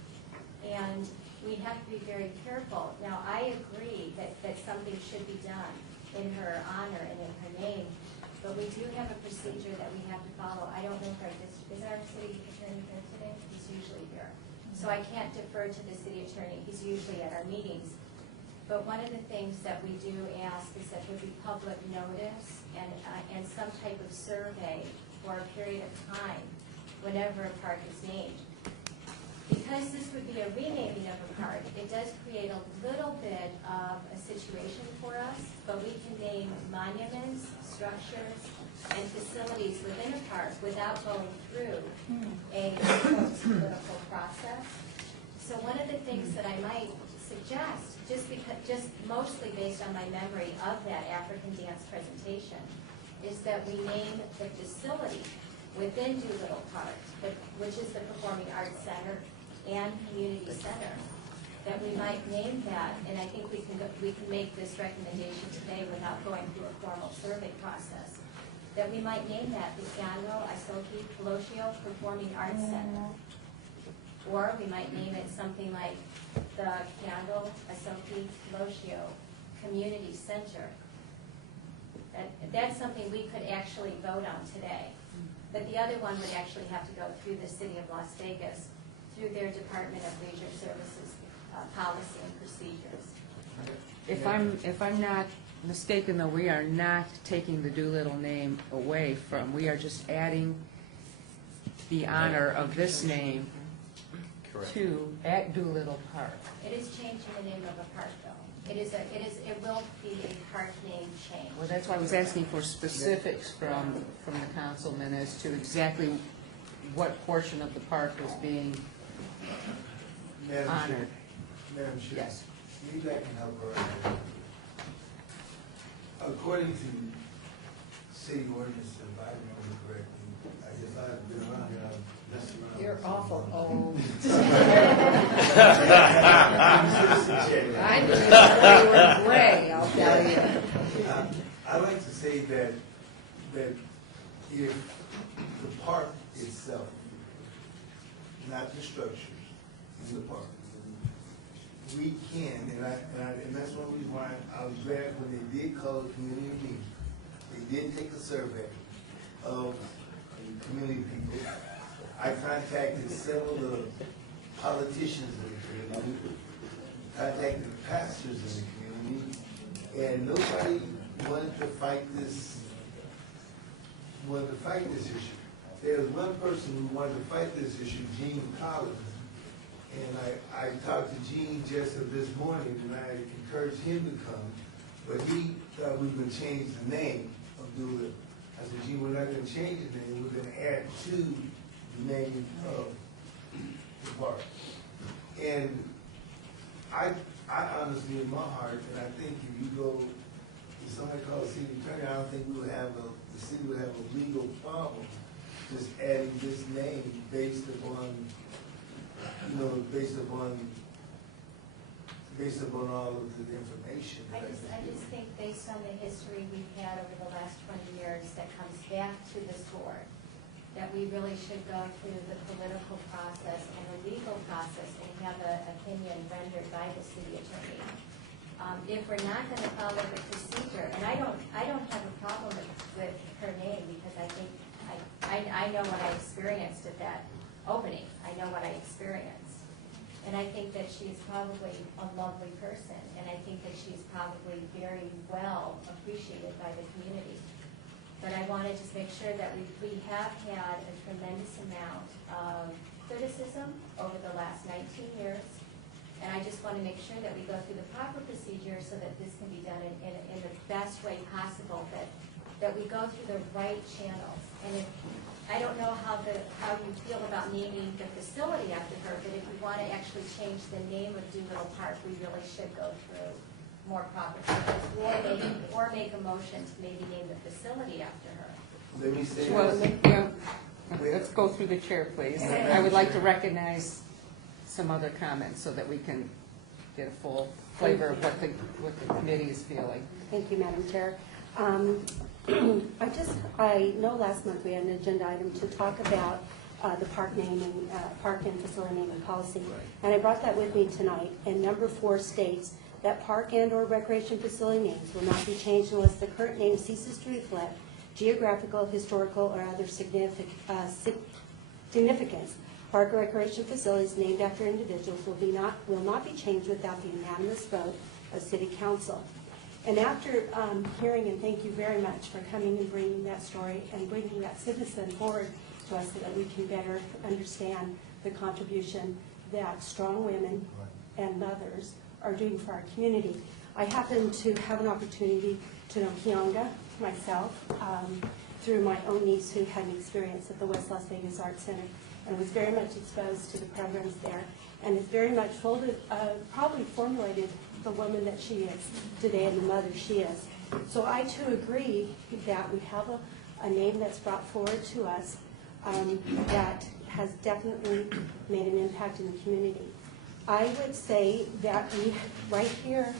and we have to be very careful. Now, I agree that something should be done in her honor and in her name, but we do have a procedure that we have to follow. I don't know if is our city attorney here today? He's usually here. So I can't defer to the city attorney. He's usually at our meetings. But one of the things that we do ask is that there be public notice and some type of survey for a period of time whenever a park is named. Because this would be a renaming of a park, it does create a little bit of a situation for us, but we can name monuments, structures, and facilities within a park without going through a political process. So one of the things that I might suggest, just mostly based on my memory of that African dance presentation, is that we name the facility within Doolittle Park, which is the Performing Arts Center and Community Center, that we might name that, and I think we can make this recommendation today without going through a formal survey process, that we might name that the Keandro Asoki Colosio Performing Arts Center. Or we might name it something like the Keandro Asoki Colosio Community Center. That's something we could actually vote on today. But the other one would actually have to go through the City of Las Vegas, through their Department of Leisure Services policy and procedures. If I'm not mistaken, though, we are not taking the Doolittle name away from, we are just adding the honor of this name to, at Doolittle Park. It is changing the name of a park, though. It will be a park name change. Well, that's why I was asking for specifics from the councilman as to exactly what portion of the park was being honored. Madam Chair. Yes. Maybe I can help her out. According to city ordinance, if I remember correctly, I guess I've been around here, I've messed around. You're awful old. I knew you were gray, I'll tell you. I like to say that if the park itself, not the structures, in the park, we can, and that's one reason why I was glad when they did call it community meeting. They did take a survey of community people. I contacted several of the politicians in the community, contacted the pastors in the community, and nobody wanted to fight this issue. There was one person who wanted to fight this issue, Gene Collins, and I talked to Gene just this morning, and I encouraged him to come, but he thought we were going to change the name of Doolittle. I said, Gene, we're not going to change the name, we're going to add to the name of the park. And I honestly, in my heart, and I think if you go, if somebody calls the city attorney, I don't think the city would have a legal problem just adding this name based upon all of the information. I just think based on the history we've had over the last 20 years that comes back to this board, that we really should go through the political process and the legal process and have an opinion rendered by the city attorney. If we're not going to follow the procedure, and I don't have a problem with her name because I think I know what I experienced at that opening. I know what I experienced. And I think that she's probably a lovely person, and I think that she's probably very well appreciated by the community. But I want to just make sure that we have had a tremendous amount of criticism over the last 19 years, and I just want to make sure that we go through the proper procedure so that this can be done in the best way possible, that we go through the right channels. And if I don't know how you feel about naming the facility after her, but if we want to actually change the name of Doolittle Park, we really should go through more proper process, or make a motion to maybe name the facility after her. Let me say Let's go through the chair, please. I would like to recognize some other comments so that we can get a full flavor of what the committee is feeling. Thank you, Madam Chair. I know last month we had an agenda item to talk about the park naming, park and facility naming policy. And I brought that with me tonight. And number 4 states that park and/or recreation facility names will not be changed unless the current name ceases to reflect geographical, historical, or other significance. Park or recreation facilities named after individuals will not be changed without the unanimous vote of City Council. And after hearing, and thank you very much for coming and bringing that story and bringing that citizen forward to us so that we can better understand the contribution that strong women and mothers are doing for our community. I happen to have an opportunity to know Kianga myself through my own niece who had an experience at the West Las Vegas Arts Center and was very much exposed to the programs there and is very much probably formulated the woman that she is today and the mother she is. So I too agree that we have a name that's brought forward to us that has definitely made an impact in the community. I would say that we, right here,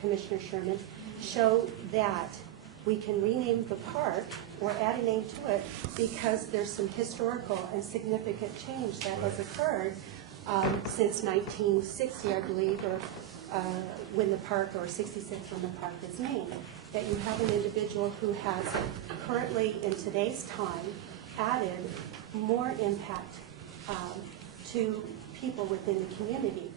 Commissioner Sherman, show that we can rename the park or add a name to it because there's some historical and significant change that has occurred since 1960, I believe, or when the park, or 66 when the park was named. That you have an individual who has currently, in today's time, added more impact to people within the community.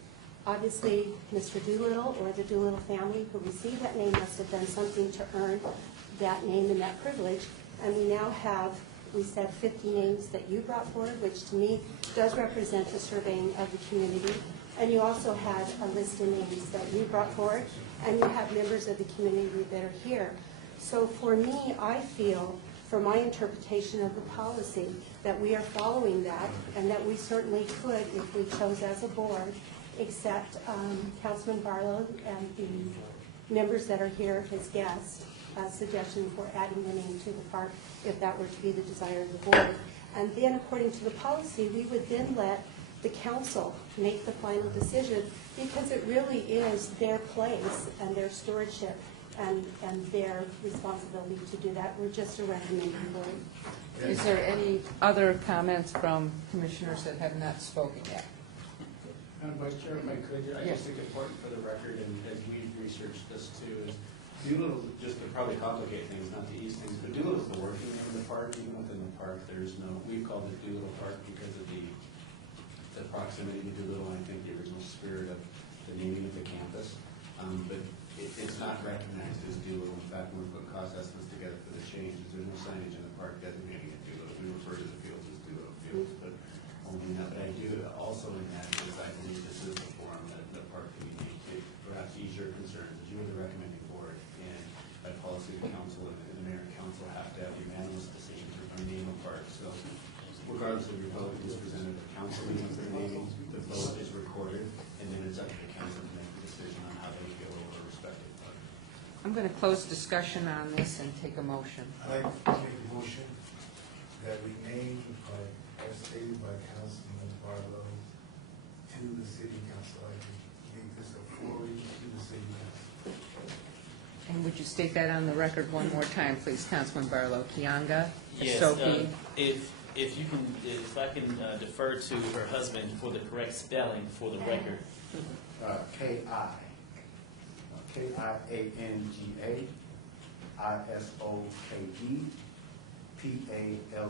Obviously, Mr. Doolittle or the Doolittle family who received that name must have done something to earn that name and that privilege. And we now have, we said 50 names that you brought forward, which to me does represent a surveying of the community. And you also had a list of names that you brought forward, and you have members of the community that are here. So for me, I feel, for my interpretation of the policy, that we are following that, and that we certainly could, if we chose as a board, accept Councilman Barlow and the members that are here, his guests, a suggestion for adding the name to the park, if that were to be the desire of the board. And then, according to the policy, we would then let the council make the final decision, because it really is their place and their stewardship and their responsibility to do that. We're just a recommending board. Is there any other comments from commissioners that have not spoken yet? Vice Chair, if I could, I Yes. just think important for the record, and as we've researched this too, is Doolittle, just to probably complicate things, not to ease things, but Doolittle's the working name of the park. Even within the park, there's no, we've called it Doolittle Park because of the proximity to Doolittle, and I think the original spirit of the naming of the campus. But it's not recognized as Doolittle. In fact, when we put cost estimates together for the changes, there's no signage in the park designating it Doolittle. We refer to the fields as Doolittle Fields, but only that. But I do also in that is I believe this is the forum that the park committee to perhaps ease your concerns, as you are the recommending board, and by policy the council and the mayor and council have to have unanimous decision to rename a park. So regardless of your vote, it is presented to council meetings, their naming, the vote is recorded, and then it's up to the council to make the decision on how they feel over a respective park. I'm going to close discussion on this and take a motion. I'd like to make a motion that we name the park as stated by Councilman Barlow to the city council. I can make this a forward to the city council. And would you state that on the record one more time, please, Councilman Barlow? Kianga, Yes, Sophie. if you can, if I can defer to her husband for the correct spelling for the record.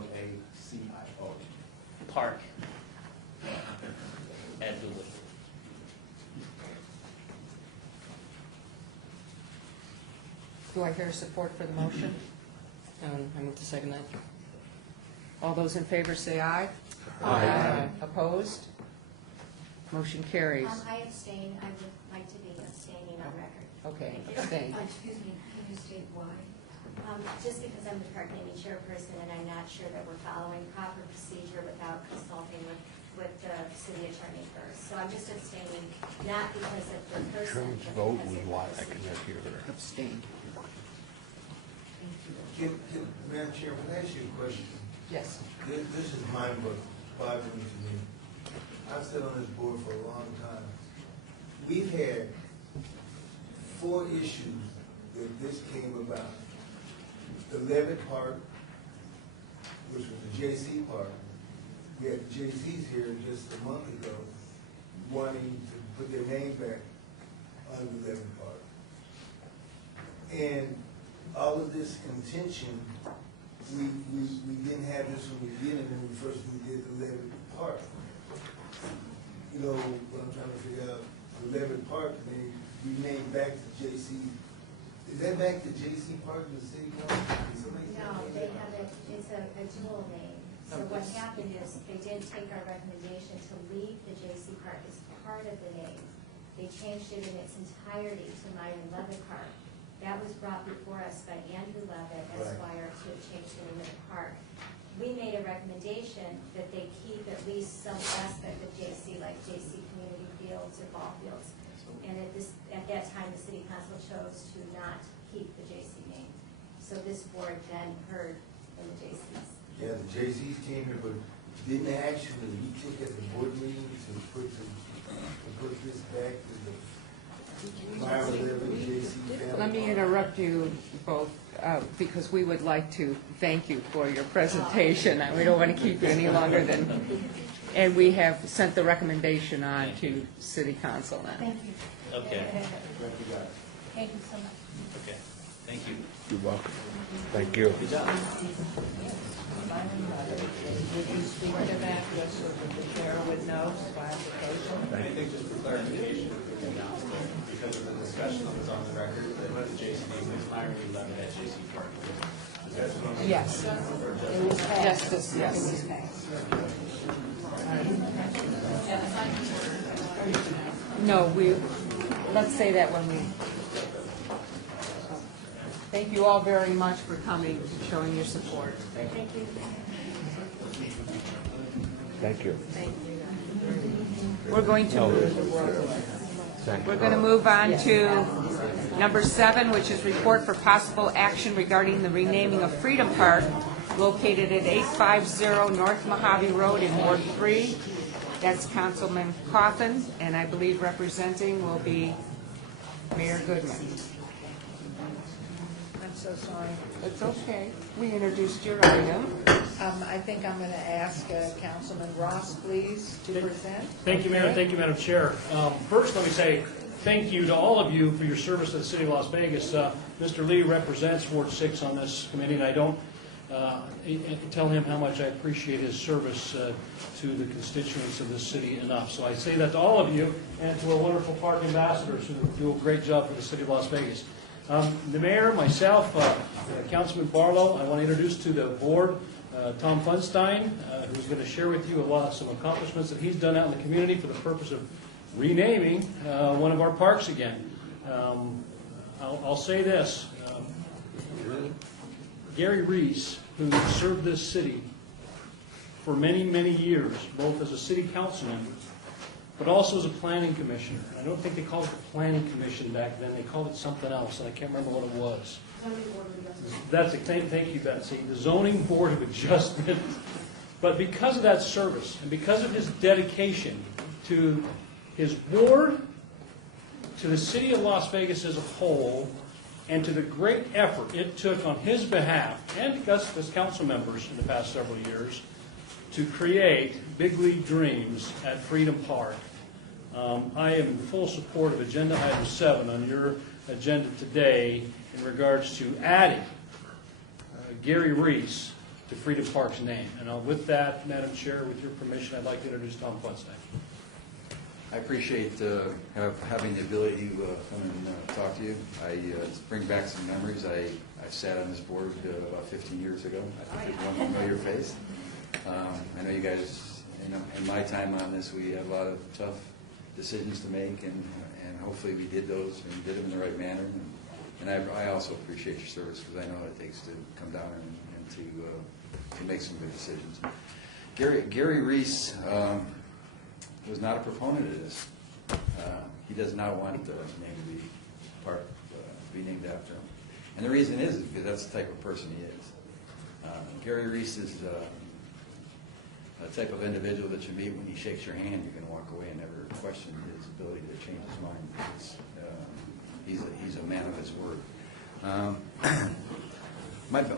K-I-A-N-G-A-I-S-O-K-E-P-A-L-A-C-I-O. Park at Doolittle. Do I hear support for the motion? I move to second that. All those in favor say aye. Aye. Opposed? Motion carries. I abstain. I would like to be abstaining on record. Okay, Thank you. abstain. Excuse me, can you state why? Just because I'm the park naming chairperson and I'm not sure that we're following proper procedure without consulting with the city attorney first. So I'm just abstaining, not because of the person. Chairman's but vote because was of why the I cannot hear her. Abstain. Madam Chair, can I ask you a question? Yes. This is mind-boggling to me. I've sat on this board for a long time. We've had 4 issues that this came about. The Levitt Park, which was the J.C. Park. We had the J.C.'s here just a month ago wanting to put their name back on the Levitt Park. And all of this contention, we didn't have this from the beginning when we first did the Levitt Park. You know what I'm trying to figure out? The Levitt Park, they renamed back to J.C. Is that back to J.C. Park in the city council? No, they have it, it's a dual name. So what happened is, they did take our recommendation to leave the J.C. Park as part of the name. They changed it in its entirety to Myron Levitt Park. That was brought before us by Andrew Levitt, Esquire, to change the name of the park. We made a recommendation that they keep at least some aspect of J.C., like J.C. Community Fields or ball fields. And at that time, the city council chose to not keep the J.C. name. So this board then heard from the J.C.'s. Yeah, the J.C.'s came here, but didn't actually, we took at the board meeting to put this back to the Let me interrupt you both, because we would like to thank you for your presentation, and we don't want to keep you any longer than, and we have sent the recommendation on to City Council now. Thank you. Okay. Thank you so much. Okay, thank you. You're welcome. Thank you. Good job. Would you speak to that, just so that the chair would know, clarification? I think just for clarification, because of the discussion that was on the record, that the J.C. name was Myron Levitt at J.C. Park. Yes. Justice, yes. No, let's say that when we, thank you all very much for coming, showing your support. Thank you. Thank you. We're going to move on to number 7, which is report for possible action regarding the renaming of Freedom Park located at 850 North Mojave Road in Ward 3. That's Councilman Coffin, and I believe representing will be Mayor Goodman. I'm so sorry. It's okay. We introduced your item. I think I'm going to ask Councilman Ross, please, to present. Thank you, Mayor. Thank you, Madam Chair. First, let me say thank you to all of you for your service to the City of Las Vegas. Mr. Lee represents Ward 6 on this committee, and I don't tell him how much I appreciate his service to the constituents of this city enough. So I say that to all of you and to our wonderful park ambassadors who do a great job for the City of Las Vegas. The mayor, myself, Councilman Barlow, I want to introduce to the board Tom Funstein, who's going to share with you some accomplishments that he's done out in the community for the purpose of renaming one of our parks again. I'll say this. Gary Reese, who served this city for many, many years, both as a city councilman, but also as a planning commissioner. I don't think they called it the planning commission back then. They called it something else, and I can't remember what it was. That's it. Thank you, Betsy. The Zoning Board of Adjustment. But because of that service and because of his dedication to his ward, to the city of Las Vegas as a whole, and to the great effort it took on his behalf and because as council members in the past several years to create Big League Dreams at Freedom Park. I am in full support of Agenda Item 7 on your agenda today in regards to adding Gary Reese to Freedom Park's name. And with that, Madam Chair, with your permission, I'd like to introduce Tom Funstein. I appreciate having the ability to come and talk to you. Bring back some memories. I sat on this board about 15 years ago. I think there's one familiar face. I know you guys, in my time on this, we had a lot of tough decisions to make, and hopefully we did those and did them in the right manner. And I also appreciate your service because I know what it takes to come down and to make some good decisions. Gary Reese was not a proponent of this. He does not want the name to be park to be named after him. And the reason is because that's the type of person he is. Gary Reese is a type of individual that you meet when he shakes your hand, you can walk away and never question his ability to change his mind. He's a man of his word.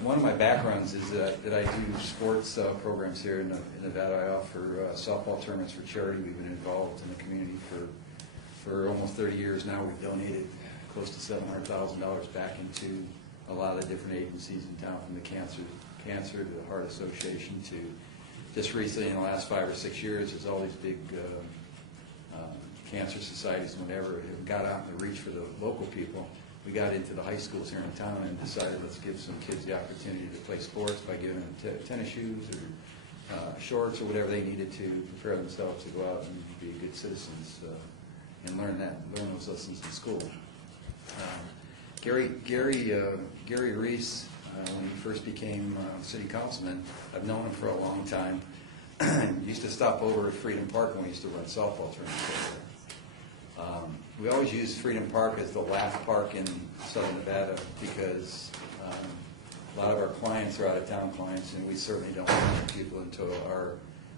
One of my backgrounds is that I do sports programs here in Nevada. I offer softball tournaments for charity. We've been involved in the community for almost 30 years now. We've donated close to $700,000 back into a lot of the different agencies in town, from the cancer to the Heart Association to just recently in the last 5 or 6 years, there's all these big cancer societies and whatever have got out in the reach for the local people. We got into the high schools here in town and decided let's give some kids the opportunity to play sports by giving them tennis shoes or shorts or whatever they needed to prepare themselves to go out and be good citizens and learn those lessons in school. Gary Reese, when he first became city councilman, I've known him for a long time. He used to stop over at Freedom Park when we used to run softball tournaments over there. We always use Freedom Park as the last park in southern Nevada because a lot of our clients are out-of-town clients, and we certainly don't want people into our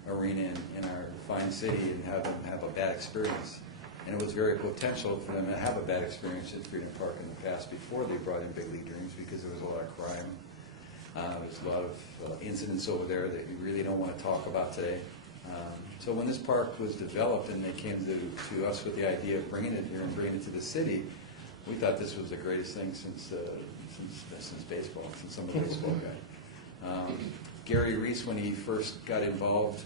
arena in our fine city and have them have a bad experience. And it was very potential for them to have a bad experience at Freedom Park in the past before they brought in Big League Dreams because there was a lot of crime. There's a lot of incidents over there that we really don't want to talk about today. So when this park was developed and they came to us with the idea of bringing it here and bringing it to the city, we thought this was the greatest thing since baseball, since I'm a baseball guy. Gary Reese, when he first got involved,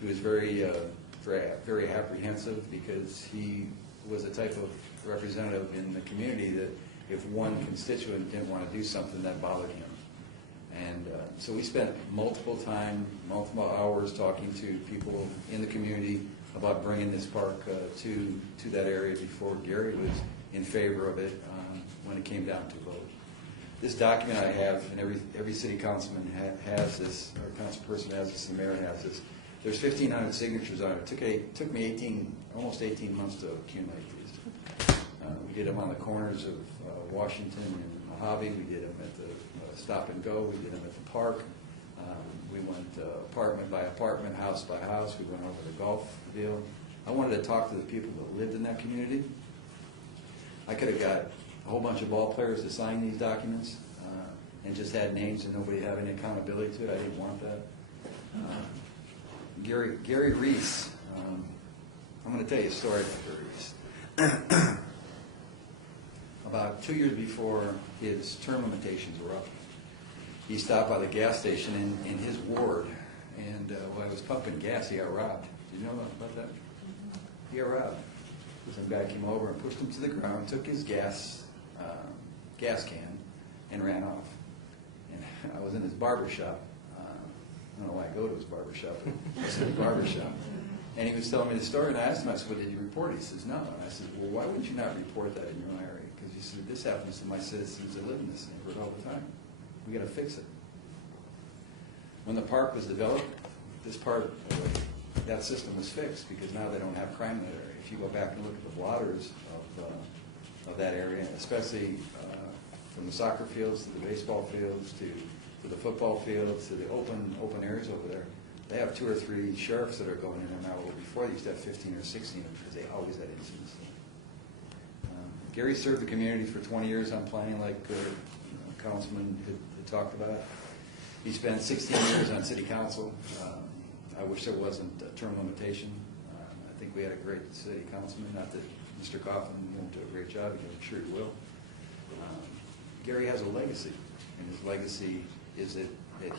he was very apprehensive because he was a type of representative in the community that if one constituent didn't want to do something, that bothered him. And so we spent multiple hours talking to people in the community about bringing this park to that area before Gary was in favor of it when it came down to vote. This document I have, and every city councilman has this, or council person has this, and the mayor has this. There's 1,500 signatures on it. It took me almost 18 months to accumulate these. We did them on the corners of Washington and Mojave. We did them at the Stop and Go. We did them at the park. We went apartment by apartment, house by house. We went over the golf deal. I wanted to talk to the people that lived in that community. I could have got a whole bunch of ball players to sign these documents and just had names and nobody have any accountability to it. I didn't want that. Gary Reese, I'm going to tell you a story about Gary Reese. About 2 years before his term limitations were up, he stopped by the gas station in his ward, and while he was pumping gas, he got robbed. Did you know about that? He got robbed. Some guy came over and pushed him to the ground, took his gas can, and ran off. And I was in his barber shop. I don't know why I go to his barber shop, but I was in his barber shop. And he was telling me the story, and I asked him, I said, well, did you report it? He says, no. And I said, well, why wouldn't you not report that in your own area? Because he said, this happens to my citizens that live in this neighborhood all the time. We got to fix it. When the park was developed, that system was fixed because now they don't have crime in that area. If you go back and look at the waters of that area, especially from the soccer fields to the baseball fields to the football fields to the open areas over there, they have 2 or 3 sheriffs that are going in and out. Before they used to have 15 or 16 because they always had incidents. Gary served the community for 20 years on planning, like Councilman had talked about. He spent 16 years on city council. I wish there wasn't a term limitation. I think we had a great city councilman. Not that Mr. Coughlin won't do a great job, because I'm sure he will. Gary has a legacy, and his legacy is that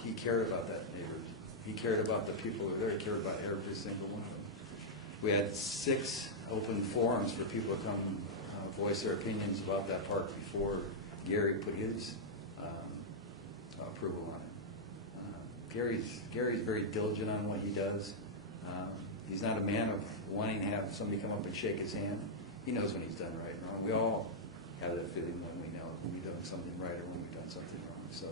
he cared about that neighborhood. He cared about the people that were there. He cared about every single one of them. We had 6 open forums for people to come voice their opinions about that park before Gary put his approval on it. Gary's very diligent on what he does. He's not a man of wanting to have somebody come up and shake his hand. He knows when he's done right and wrong. We all have that feeling when we know when we've done something right or when we've done something wrong. So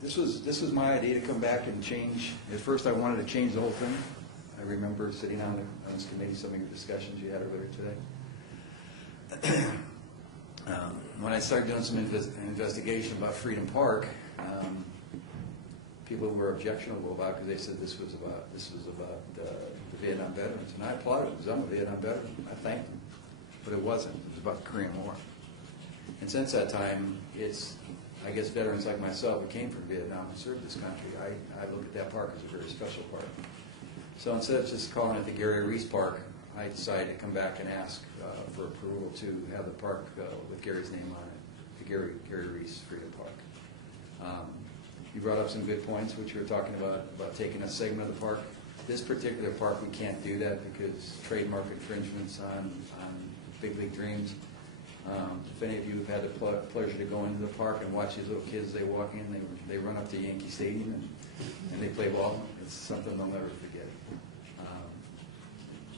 this was my idea to come back and change. At first I wanted to change the whole thing. I remember sitting on this committee, some of your discussions you had earlier today. When I started doing some investigation about Freedom Park, people were objectionable about it because they said this was about the Vietnam veterans, and I applauded them because I'm a Vietnam veteran. I thanked them, but it wasn't. It was about the Korean War. And since that time, I guess veterans like myself who came from Vietnam and served this country, I look at that park as a very special park. So instead of just calling it the Gary Reese Park, I decided to come back and ask for approval to have the park with Gary's name on it, the Gary Reese Freedom Park. You brought up some good points, which you were talking about taking a segment of the park. This particular park, we can't do that because trademark infringements on Big League Dreams. If any of you have had the pleasure to go into the park and watch these little kids, they walk in, they run up to Yankee Stadium and they play ball. It's something they'll never forget.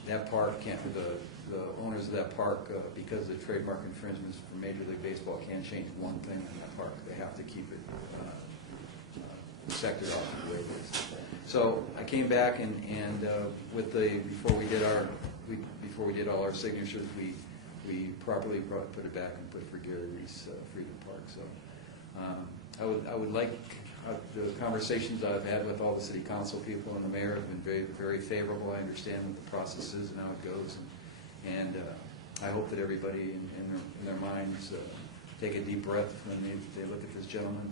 That park can't, the owners of that park, because of the trademark infringements for Major League Baseball, can't change one thing in that park. They have to keep it sectored off the way it is. So I came back and with before we did all our signatures, we properly put it back and put for Gary Reese Freedom Park. So I would like the conversations I've had with all the city council people and the mayor have been very, very favorable. I understand what the process is and how it goes, and I hope that everybody in their minds take a deep breath when they look at this gentleman.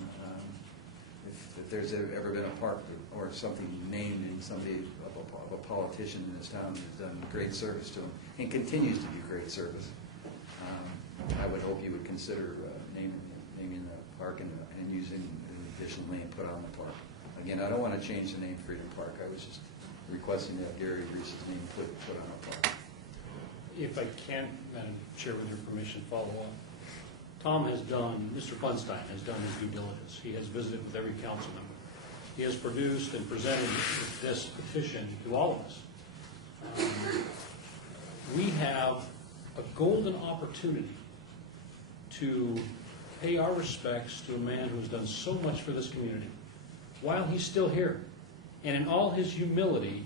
If there's ever been a park or something named in somebody of a politician in this town who's done great service to him and continues to do great service, I would hope you would consider naming the park and using an additional name put on the park. Again, I don't want to change the name Freedom Park. I was just requesting that Gary Reese's name put on our park. If I can, Madam Chair, with your permission, follow on. Mr. Funstein has done his due diligence. He has visited with every council member. He has produced and presented this petition to all of us. We have a golden opportunity to pay our respects to a man who has done so much for this community while he's still here. And in all his humility,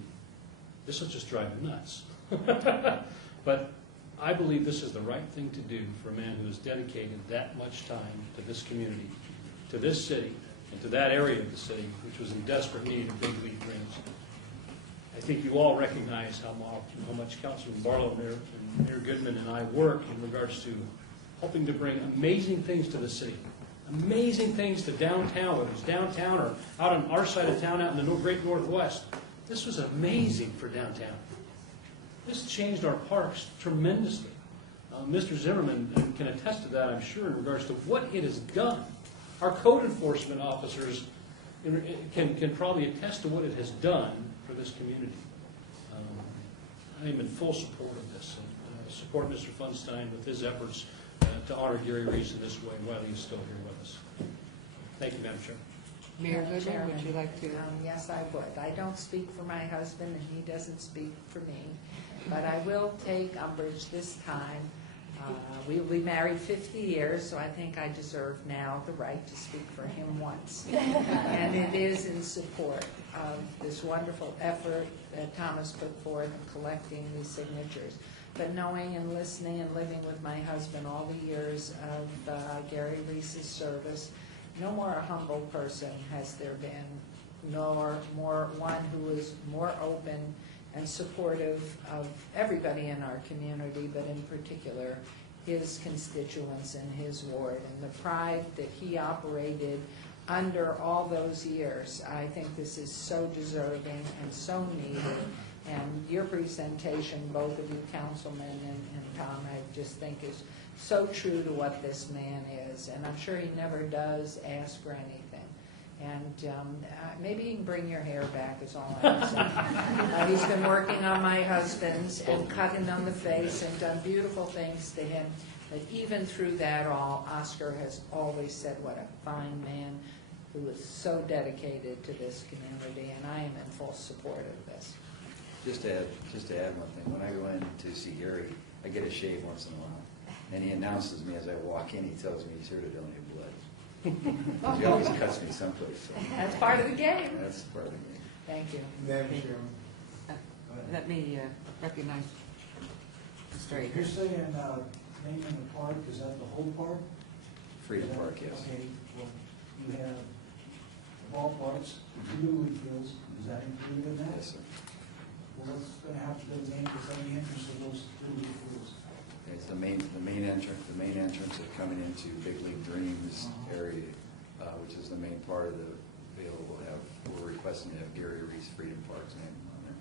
this will just drive me nuts. But I believe this is the right thing to do for a man who has dedicated that much time to this community, to this city, and to that area of the city, which was in desperate need of big league dreams. I think you all recognize how much Councilman Barlow and Mayor Goodman and I work in regards to helping to bring amazing things to the city, amazing things to downtown, whether it's downtown or out on our side of town, out in the great Northwest. This was amazing for downtown. This changed our parks tremendously. Mr. Zimmerman can attest to that, I'm sure, in regards to what it has done. Our code enforcement officers can probably attest to what it has done for this community. I am in full support of this, and support Mr. Funstein with his efforts to honor Gary Reese in this way while he's still here with us. Thank you, Madam Chair. Mayor Goodman, would you like to? Yes, I would. I don't speak for my husband, and he doesn't speak for me. But I will take umbrage this time. We will be married 50 years, so I think I deserve now the right to speak for him once. And it is in support of this wonderful effort that Thomas put forth in collecting these signatures. But knowing and listening and living with my husband all the years of Gary Reese's service, no more a humble person has there been, nor more one who is more open and supportive of everybody in our community, but in particular his constituents in his ward, and the pride that he operated under all those years. I think this is so deserving and so needed, and your presentation, both of you councilmen and Tom, I just think is so true to what this man is, and I'm sure he never does ask for anything. And maybe you can bring your hair back is all I'm saying. He's been working on my husband's and cutting on the face and done beautiful things to him. But even through that all, Oscar has always said what a fine man who is so dedicated to this community, and I am in full support of this. Just to add one thing, when I go in to see Gary, I get a shave once in a while. And he announces me as I walk in, he tells me he's here to donate blood. He always cuts me someplace. So. That's part of the game. That's part of the game. Thank you. Madam Chairman. Let me recognize Mr. You're Akers. saying naming the park, is that the whole park? Freedom Park, yes. Okay, well, you have the ballparks, Little League fields, is that included in that? Yes, sir. Well, it's gonna have to be named because of the entrance of those Little League fields. It's the main entrance of coming into Big League Dreams area, which is the main part of the bill. We're requesting to have Gary Reese Freedom Park's name on there.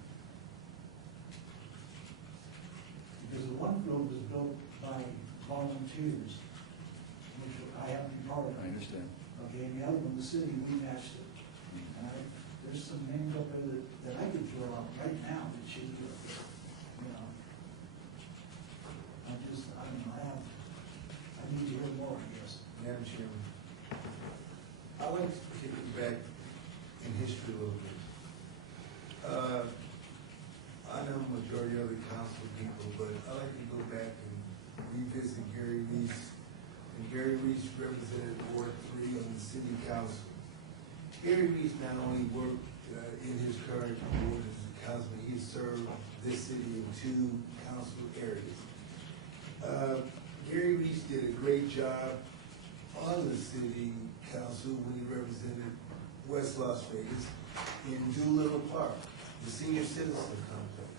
Because the one field was built by volunteers, which I haven't been part of. I understand. Okay, and the other one, the city, we matched it. And there's some names up there that I could throw out right now that should be up there, you know. I don't know, I have I like to kick it back in history a little bit. I know majority of the council people, but I like to go back and revisit Gary Reese. And Gary Reese represented Ward 3 on the city council. Gary Reese not only worked in his current ward as a councilman, he served this city in 2 council areas. Gary Reese did a great job on the city council when he represented West Las Vegas in Doolittle Park, the senior citizen complex.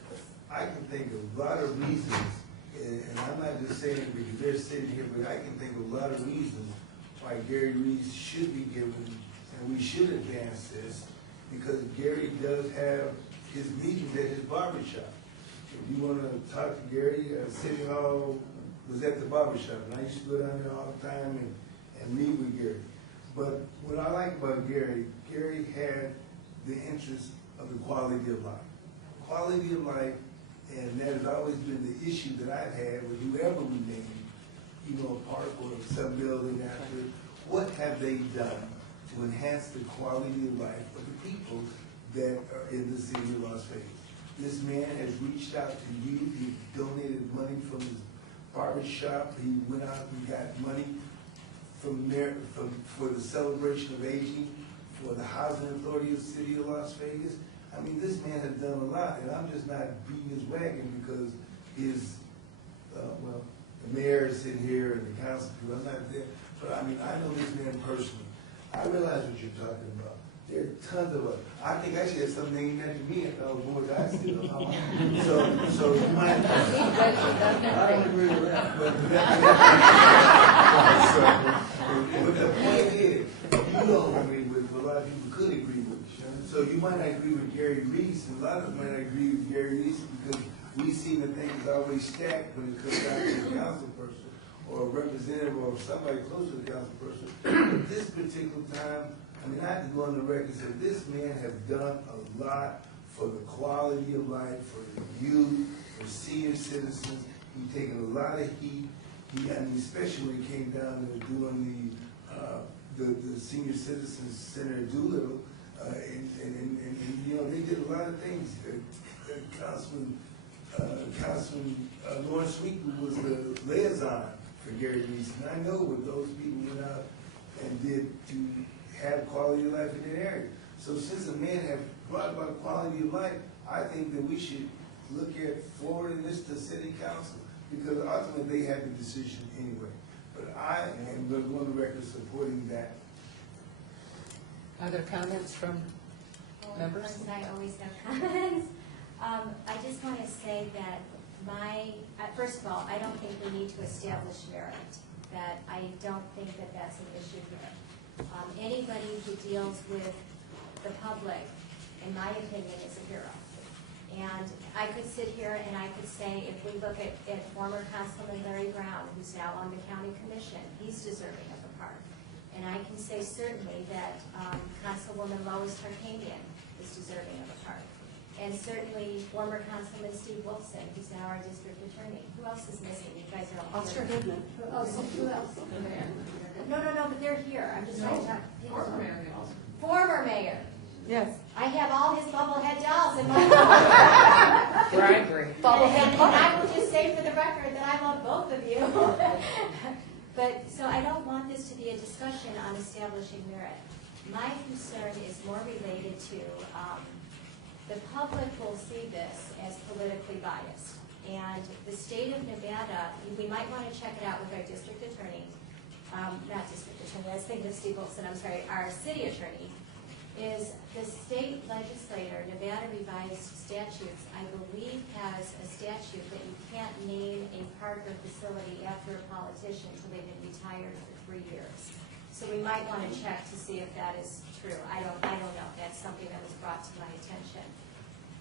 I can think of a lot of reasons, and I'm not just saying it because they're sitting here, but I can think of a lot of reasons why Gary Reese should be given, and we should advance this, because Gary does have his meetings at his barbershop. If you want to talk to Gary, City Hall was at the barbershop, and I used to go down there all the time and meet with Gary. But what I like about Gary, Gary had the interest of the quality of life. Quality of life, and that has always been the issue that I've had with whoever we name, a park or some building after. What have they done to enhance the quality of life of the people that are in the city of Las Vegas? This man has reached out to you. He donated money from his barber shop. He went out and got money from there for the celebration of aging, for the housing authority of the city of Las Vegas. I mean, this man has done a lot, and I'm just not beating his wagon because his, the mayor is sitting here and the council, I'm not there. But I mean, I know this man personally. I realize what you're talking about. There are tons of us. I think I should have something named after me if I was born to I still. So you might. I don't agree with that. But the point is, you don't agree with what a lot of people could agree with. So you might not agree with Gary Reese, and a lot of us might not agree with Gary Reese because we see the things always stacked when it comes down to the council person or a representative or somebody close to the council person. But this particular time, I mean, I have to go on the record and say this man has done a lot for the quality of life, for the youth, for senior citizens. He's taken a lot of heat. I mean, especially when he came down to doing the Senior Citizens Center at Doolittle. And they did a lot of things. Councilman Lawrence Sweeten was the liaison for Gary Reese, and I know what those people went out and did to have quality of life in that area. So since a man has brought about quality of life, I think that we should look at forwarding this to City Council because ultimately they have the decision anyway. But I am going to go on the record supporting that. Other comments from members? Of course, I always have comments. I just want to say that first of all, I don't think we need to establish merit. That I don't think that that's an issue here. Anybody who deals with the public, in my opinion, is a hero. And I could sit here and I could say, if we look at former Councilman Larry Brown, who's now on the county commission, he's deserving of a park. And I can say certainly that Councilwoman Lois Tarkanian is deserving of a park. And certainly former Councilman Steve Wilson, who's now our district attorney. Who else is missing? You guys are all Officer here. Goodman. Oh, so who else? No, but they're here. I'm just trying to. Former mayor. Yes. I have all his bobblehead dolls in my Bribery. and I will just say for the record that I love both of you. But, so I don't want this to be a discussion on establishing merit. My concern is more related to the public will see this as politically biased. And the state of Nevada, we might want to check it out with our district attorney, not district attorney, I was thinking of Steve Wilson, I'm sorry, our city attorney, is the state legislator, Nevada revised statutes, I believe has a statute that you can't name a park or facility after a politician until they've been retired for 3 years. So we might want to check to see if that is true. I don't know. That's something that was brought to my attention.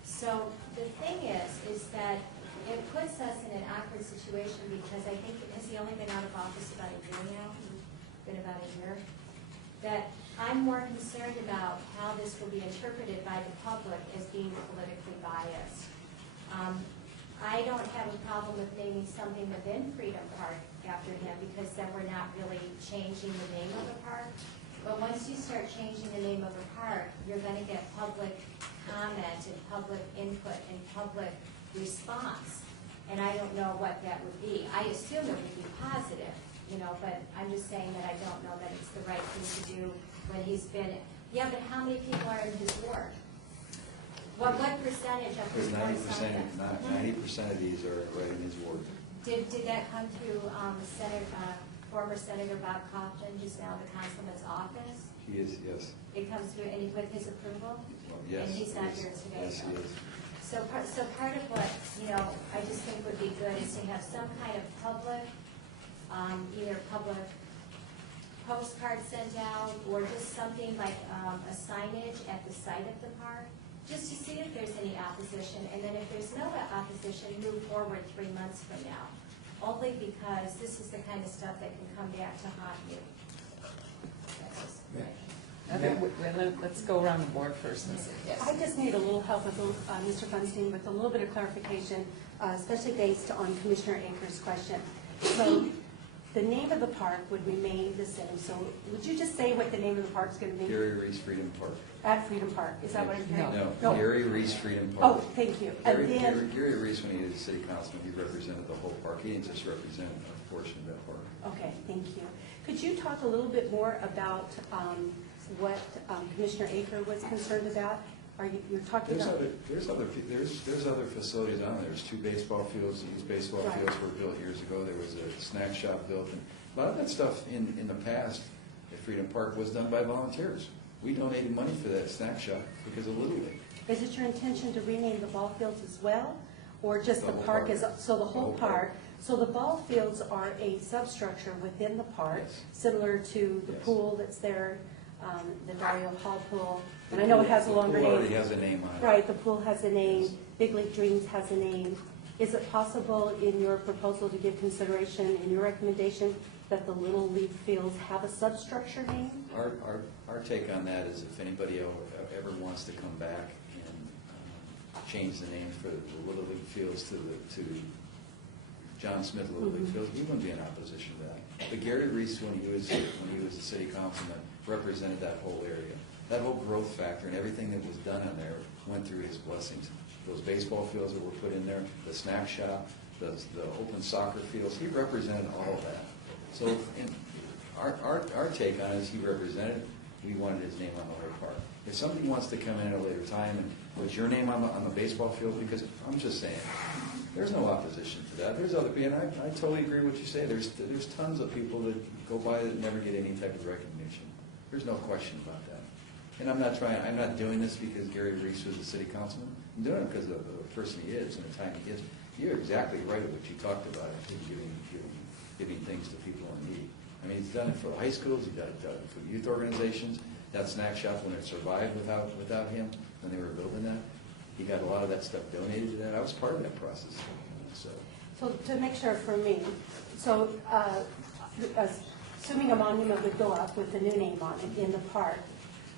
So the thing is that it puts us in an awkward situation because I think, has he only been out of office about a year now? Been about a year? That I'm more concerned about how this will be interpreted by the public as being politically biased. I don't have a problem with naming something within Freedom Park after him because then we're not really changing the name of the park. But once you start changing the name of a park, you're gonna get public comment and public input and public response. And I don't know what that would be. I assume it would be positive, you know, but I'm just saying that I don't know that it's the right thing to do when he's been, yeah, but how many people are in his ward? What percentage of his Because ward signed up? 90% of these are right in his ward. Did that come through former Senator Bob Compton, just now the councilman's office? He is, yes. It comes through, and with his approval? Well, yes. And he's not yes, here today. Yes, he is. So part of what, you know, I just think would be good is to have some kind of public, either public postcard sent out, or just something like a signage at the site of the park, just to see if there's any opposition, and then if there's no opposition, move forward 3 months from now. Only because this is the kind of stuff that can come back to haunt you. That's just right. Let's go around the board first and see. Yes. I just need a little help with, Mr. Funstein, with a little bit of clarification, especially based on Commissioner Akers' question. So the name of the park would remain the same. So would you just say what the name of the park's going to be? Gary Reese Freedom Park. At Freedom Park. Is that what I'm hearing? No, Gary Reese Freedom Park. Oh, thank you. And then, Gary Reese, when he was city councilman, he represented the whole park. He didn't just represent a portion of that park. okay, thank you. Could you talk a little bit more about what Commissioner Aker was concerned about? You're talking about? There's other facilities on there. There's 2 baseball fields. These baseball Right. fields were built years ago. There was a snack shop built. And a lot of that stuff in the past at Freedom Park was done by volunteers. We donated money for that snack shop because of Little League. Is it your intention to rename the ball fields as well? Or just the whole park park. is, so the whole park? So the ball fields are a substructure within the park, Yes. similar to the Yes. pool that's there, the Dario Hall pool. And I know it has a longer The pool name. already has a name on it. Right, the pool has a name, Yes. Big League Dreams has a name. Is it possible in your proposal to give consideration, in your recommendation, that the Little League fields have a substructure name? Our take on that is if anybody ever wants to come back and change the name for the Little League fields to John Smith Little League fields, we wouldn't be in opposition to that. But Gary Reese, when he was a city councilman, represented that whole area. That whole growth factor and everything that was done on there went through his blessings. Those baseball fields that were put in there, the snack shop, the open soccer fields, he represented all of that. So our take on it is he represented, we wanted his name on the whole park. If somebody wants to come in at a later time and put your name on the baseball field, because I'm just saying, there's no opposition to that. There's other people, and I totally agree with what you say. There's tons of people that go by that never get any type of recognition. There's no question about that. And I'm not doing this because Gary Reese was a city councilman. I'm doing it because of the person he is and the time he gives. You're exactly right at what you talked about, I think, giving things to people in need. I mean, he's done it for the high schools, he's done it for the youth organizations. That snack shop, when it survived without him, when they were building that, he got a lot of that stuff donated to that. I was part of that process. So to make sure for me, so assuming a monument would go up with the new name on it in the park,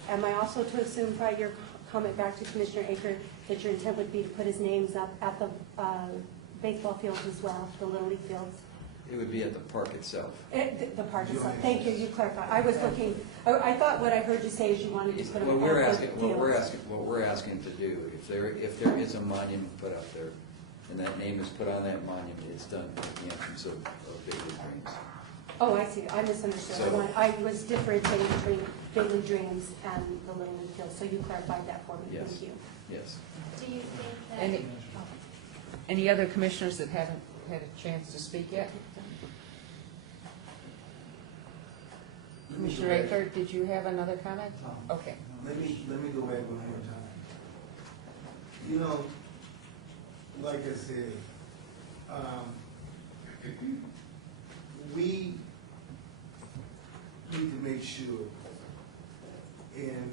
am I also to assume by your comment back to Commissioner Aker that your intent would be to put his names up at the baseball fields as well, the Little League fields? It would be at the park itself. The park itself. Thank you, you clarified. I was looking, I thought what I heard you say is you wanted to put them What at we're the asking, fields. what we're asking to do, if there is a monument put up there, and that name is put on that monument, it's done at the entrance of Big League Dreams. Oh, I see. I misunderstood. So- I was differentiating between Big League Dreams and the Little League fields, so you clarified that for me. Yes. Thank you. Yes. Do you think that? Any other commissioners that haven't had a chance to speak yet? Commissioner Aker, did you have another comment? Okay. Let me go back one more time. You know, like I said, we need to make sure, and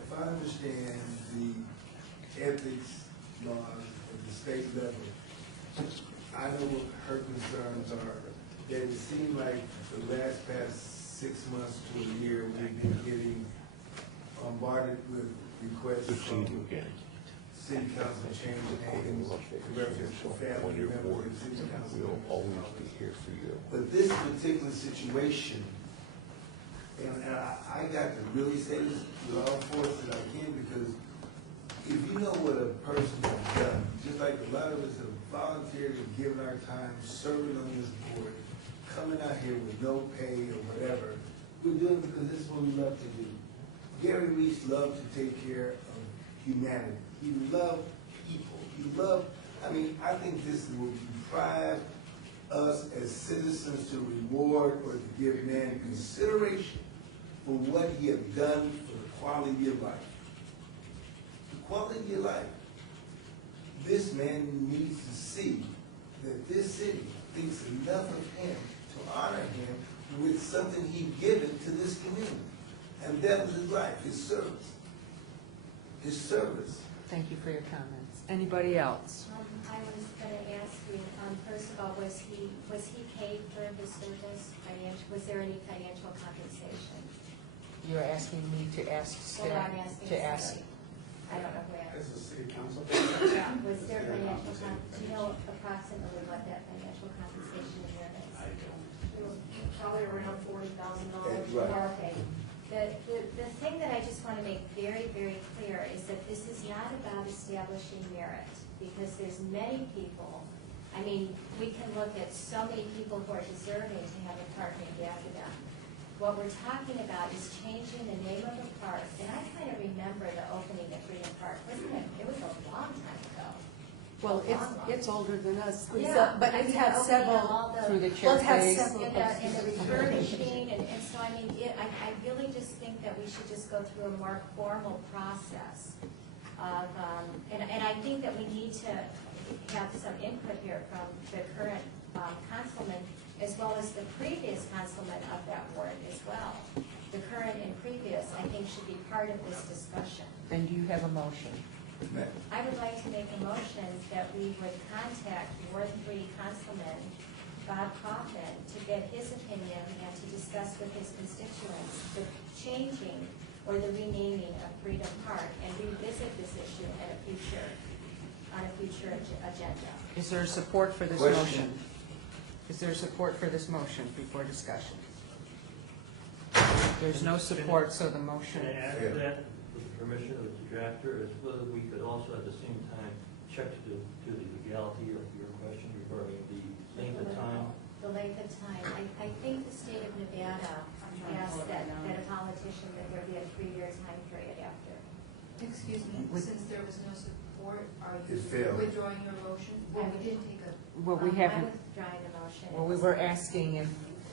if I understand the ethics laws at the state level, I know what her concerns are, that it seems like the past 6 months to a year, we've been getting bombarded with requests from city council to change names to reference family members of city council members. But this particular situation, And I got to really say this with all force that I can, because if you know what a person has done, just like a lot of us have volunteered and given our time serving on this board, coming out here with no pay or whatever, we're doing it because this is what we love to do. Gary Reese loved to take care of humanity. He loved people. He loved, I think this will deprive us as citizens to reward or to give man consideration for what he has done for the quality of life. The quality of life. This man needs to see that this city thinks enough of him to honor him with something he given to this community. And that was his life, his service. His service. Thank you for your comments. Anybody else? I was going to ask you, first of all, was he paid for his service? Was there any financial compensation? You're asking me to ask Well, staff, I'm asking to ask. somebody. I don't know who asked. As a city council. Was there financial, do you know approximately what that financial compensation is? Probably around $40,000. Right. Okay. The thing that I just want to make very, very clear is that this is not about establishing merit, because there's many people, we can look at so many people who are deserving to have a park named after them. What we're talking about is changing the name of a park, and I kind of remember the opening of Freedom Park, wasn't it? It was a long time ago. Well, it's older than us, Yeah, but it's had opening several, all the- through the well, chair it has phase. several. And the refurbishing, and so I really just think that we should just go through a more formal process of, and I think that we need to have some input here from the current councilman, as well as the previous councilman of that ward as well. The current and previous, I think, should be part of this discussion. And do you have a motion? I would like to make a motion that we would contact Ward 3 Councilman Bob Kaufman to get his opinion and to discuss with his constituents the changing or the renaming of Freedom Park and revisit this issue on a future agenda. Is there support for this Question. motion? Is there support for this motion before discussion? There's no support, so the motion. Can I add to that, with the permission of the drafter, is whether we could also at the same time check to the legality of your question regarding the length of time? The length of time. I think the state of Nevada asked that a politician, that there be a 3-year time period after. Excuse me, since there was no support, are It you failed. withdrawing your motion? Well, we didn't take a. Well, we I'm haven't, withdrawing the motion. well, we were asking if,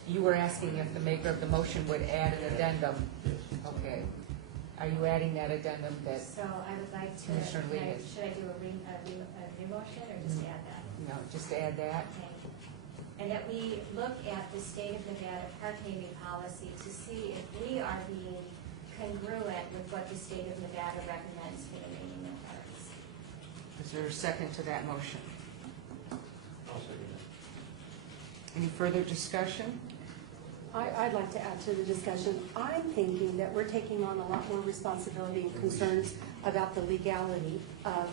you were asking if the maker of the motion would add an addendum. Okay. Are you adding that addendum that, So I would like to, Commissioner Lee. should I do a new motion or just add that? no, just add that? Okay. And that we look at the state of Nevada park naming policy to see if we are being congruent with what the state of Nevada recommends for the naming of parks. Is there a second to that motion? I'll second that. Any further discussion? I'd like to add to the discussion. I'm thinking that we're taking on a lot more responsibility and concerns about the legality of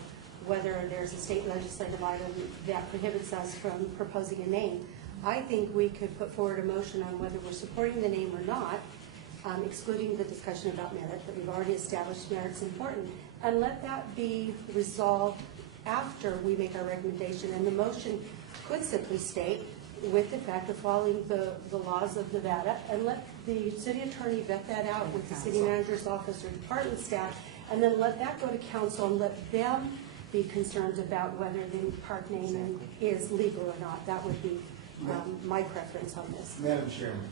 whether there's a state legislative item that prohibits us from proposing a name. I think we could put forward a motion on whether we're supporting the name or not, excluding the discussion about merit, that we've already established merit's important, and let that be resolved after we make our recommendation. And the motion could simply state, with the fact of following the laws of Nevada, and let the city attorney vet that out with the city manager's office or department staff, and then let that go to council and let them be concerned about whether the park naming is legal or not. That would be my preference on this. Madam Chairman,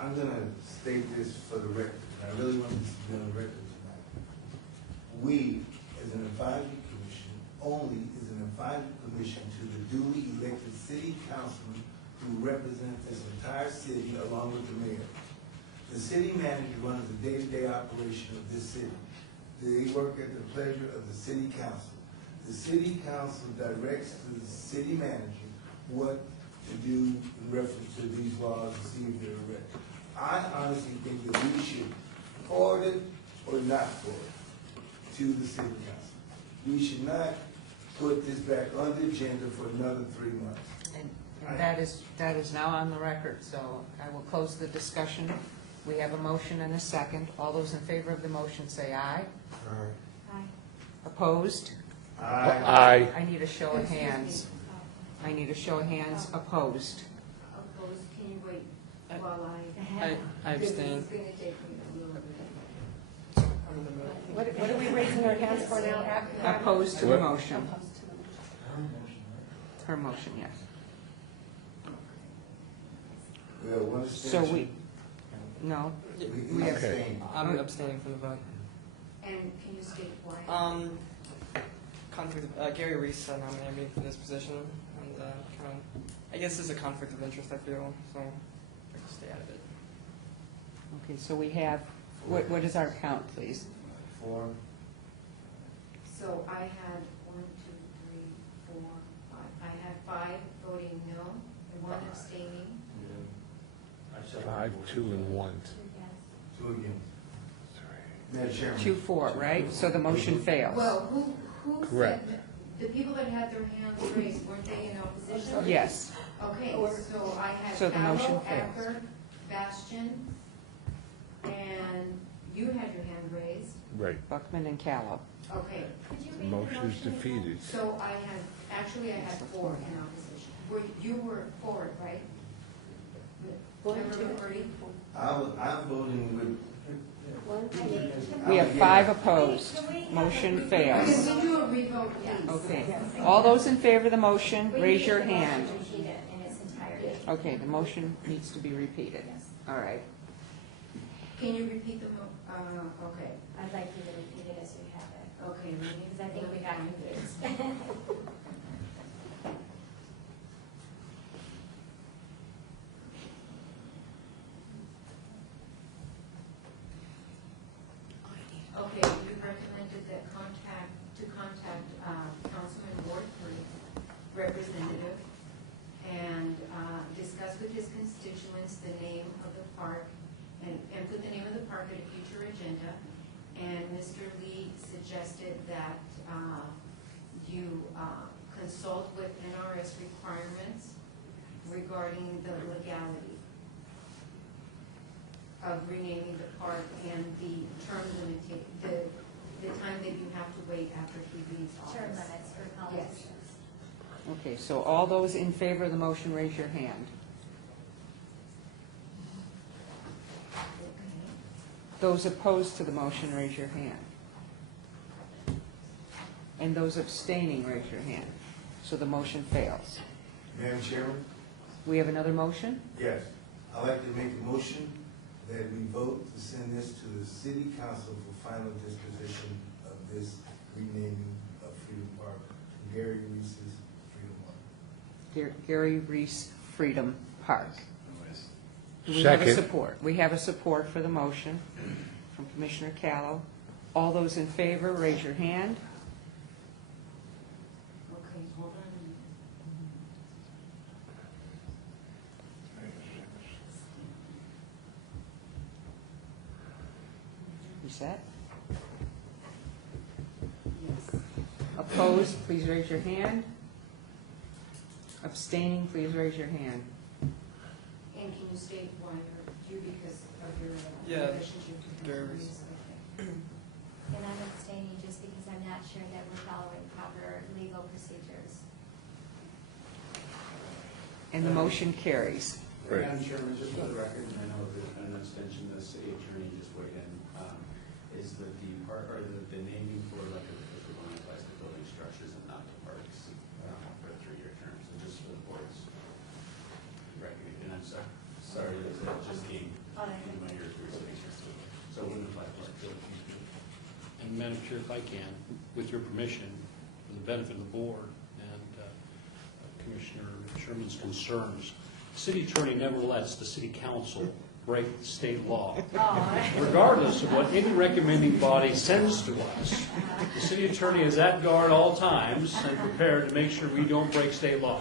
I'm going to state this for the record, and I really want this to be on the record tonight. We, as an advisory commission, only as an advisory commission to the duly elected city councilman who represent this entire city along with the mayor. The city manager runs the day-to-day operation of this city. They work at the pleasure of the city council. The city council directs to the city manager what to do in reference to these laws and see if they're correct. I honestly think that we should forward it or not forward it to the city council. We should not put this back on the agenda for another 3 months. And that is now on the record, so I will close the discussion. We have a motion and a second. All those in favor of the motion say aye. Aye. Opposed? Aye. I need a show of hands. I need a show of hands opposed. Opposed, can you wait while I? I abstain. It's gonna take me a little bit. What are we raising our hands for now? Opposed to the motion. Her motion, yes. We have one So abstention. no, We have- abstain. I'm abstaining from the vote. And can you state why? Conflict. Gary Reese nominated me for this position, and kind of, I guess there's a conflict of interest. I feel so. I just stay out of it. Okay, so we have, what is our count, please? 4. So I had 1, 2, 3, 4, 5. I had 5 voting no, and 1 abstaining. I said 5, 2, and 1. 2 against. Madam Chairman. 2-4, right? So the motion fails. Well, who Correct. said, the people that had their hands raised, weren't they in opposition? Yes. Okay, so I had So the motion Callow, fails. Eckert, Bastian, and you had your hand raised. Right. Buckman and Callow. Okay, The motion is defeated. so I had 4 in opposition. You were for it, right? Member McCurdy? I'm voting with. We have 5 opposed. Motion fails. Can we do a revote, please? Okay. All those in favor of the motion, raise your hand. Repeat it in its entirety. Okay, the motion needs to be repeated. All right. Can you repeat the okay. I'd like you to repeat it as we have it, Okay, let me. because I think we got confused. Okay, you recommended that contact Councilman Ward 3 representative and discuss with his constituents the name of the park and put the name of the park at a future agenda. And Mr. Lee suggested that you consult with NRS requirements regarding the legality of renaming the park and the term limit, the time that you have to wait after he leaves office. Term limits for politicians. Okay, so all those in favor of the motion, raise your hand. Those opposed to the motion, raise your hand. And those abstaining, raise your hand. So the motion fails. Madam Chairman? We have another motion? Yes. I'd like to make a motion that we vote to send this to the city council for final disposition of this renaming of Freedom Park, Gary Reese's Freedom Park. Gary Reese Freedom Park. Do we have a Second. support? We have a support for the motion from Commissioner Callow. All those in favor, raise your hand. Okay, hold on. You set? Yes. Opposed, please raise your hand. Abstaining, please raise your hand. And can you state why you, because of your Yeah, relationship with Gary Mr. Reese. Reese? And I'm abstaining just because I'm not sure that we're following proper legal procedures. And the motion carries. Right. Madam Chairman, just for the record, and I know there's been an extension, the city attorney just weighed in, is that the park, or the naming for elected officials only applies to building structures and not to parks for 3-year terms, and just for the board's recognition. And I'm sorry that it just came in my ears recently, so it wouldn't apply to parks. And Madam Chair, if I can, with your permission, for the benefit of the board and Commissioner Sherman's concerns, the city attorney never lets the city council break state law. Regardless of what any recommending body sends to us, the city attorney is at guard all times and prepared to make sure we don't break state law.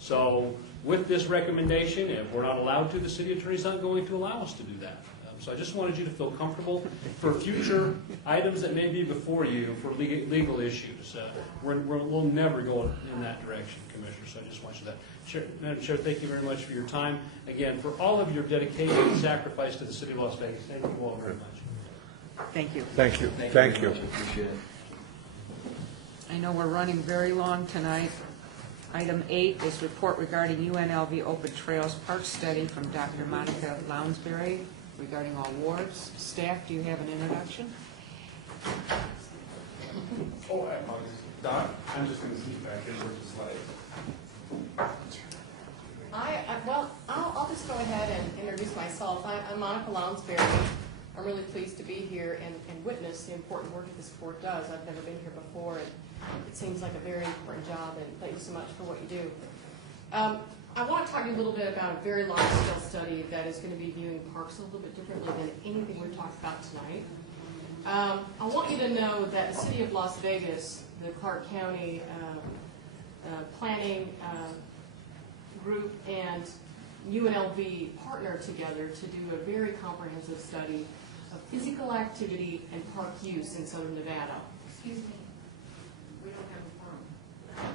So with this recommendation, if we're not allowed to, the city attorney's not going to allow us to do that. So I just wanted you to feel comfortable for future items that may be before you for legal issues. We'll never go in that direction, Commissioner, so I just want you to. Madam Chair, thank you very much for your time. Again, for all of your dedication and sacrifice to the City of Las Vegas. Thank you all very much. Thank you. Thank you. Thank you. Appreciate it. I know we're running very long tonight. Item 8 is report regarding UNLV Open Trails Park Study from Dr. Monica Lounsbury regarding all wards. Staff, do you have an introduction? Oh, I apologize. Doc, I'm just going to sneak back in with the slides. Well, I'll just go ahead and introduce myself. I'm Monica Lounsbury. I'm really pleased to be here and witness the important work that this board does. I've never been here before, and it seems like a very important job, and thank you so much for what you do. I want to talk to you a little bit about a very large-scale study that is going to be viewing parks a little bit differently than anything we've talked about tonight. I want you to know that the City of Las Vegas, the Clark County Planning Group, and UNLV partner together to do a very comprehensive study of physical activity and park use in Southern Nevada. Excuse me, we don't have a forum.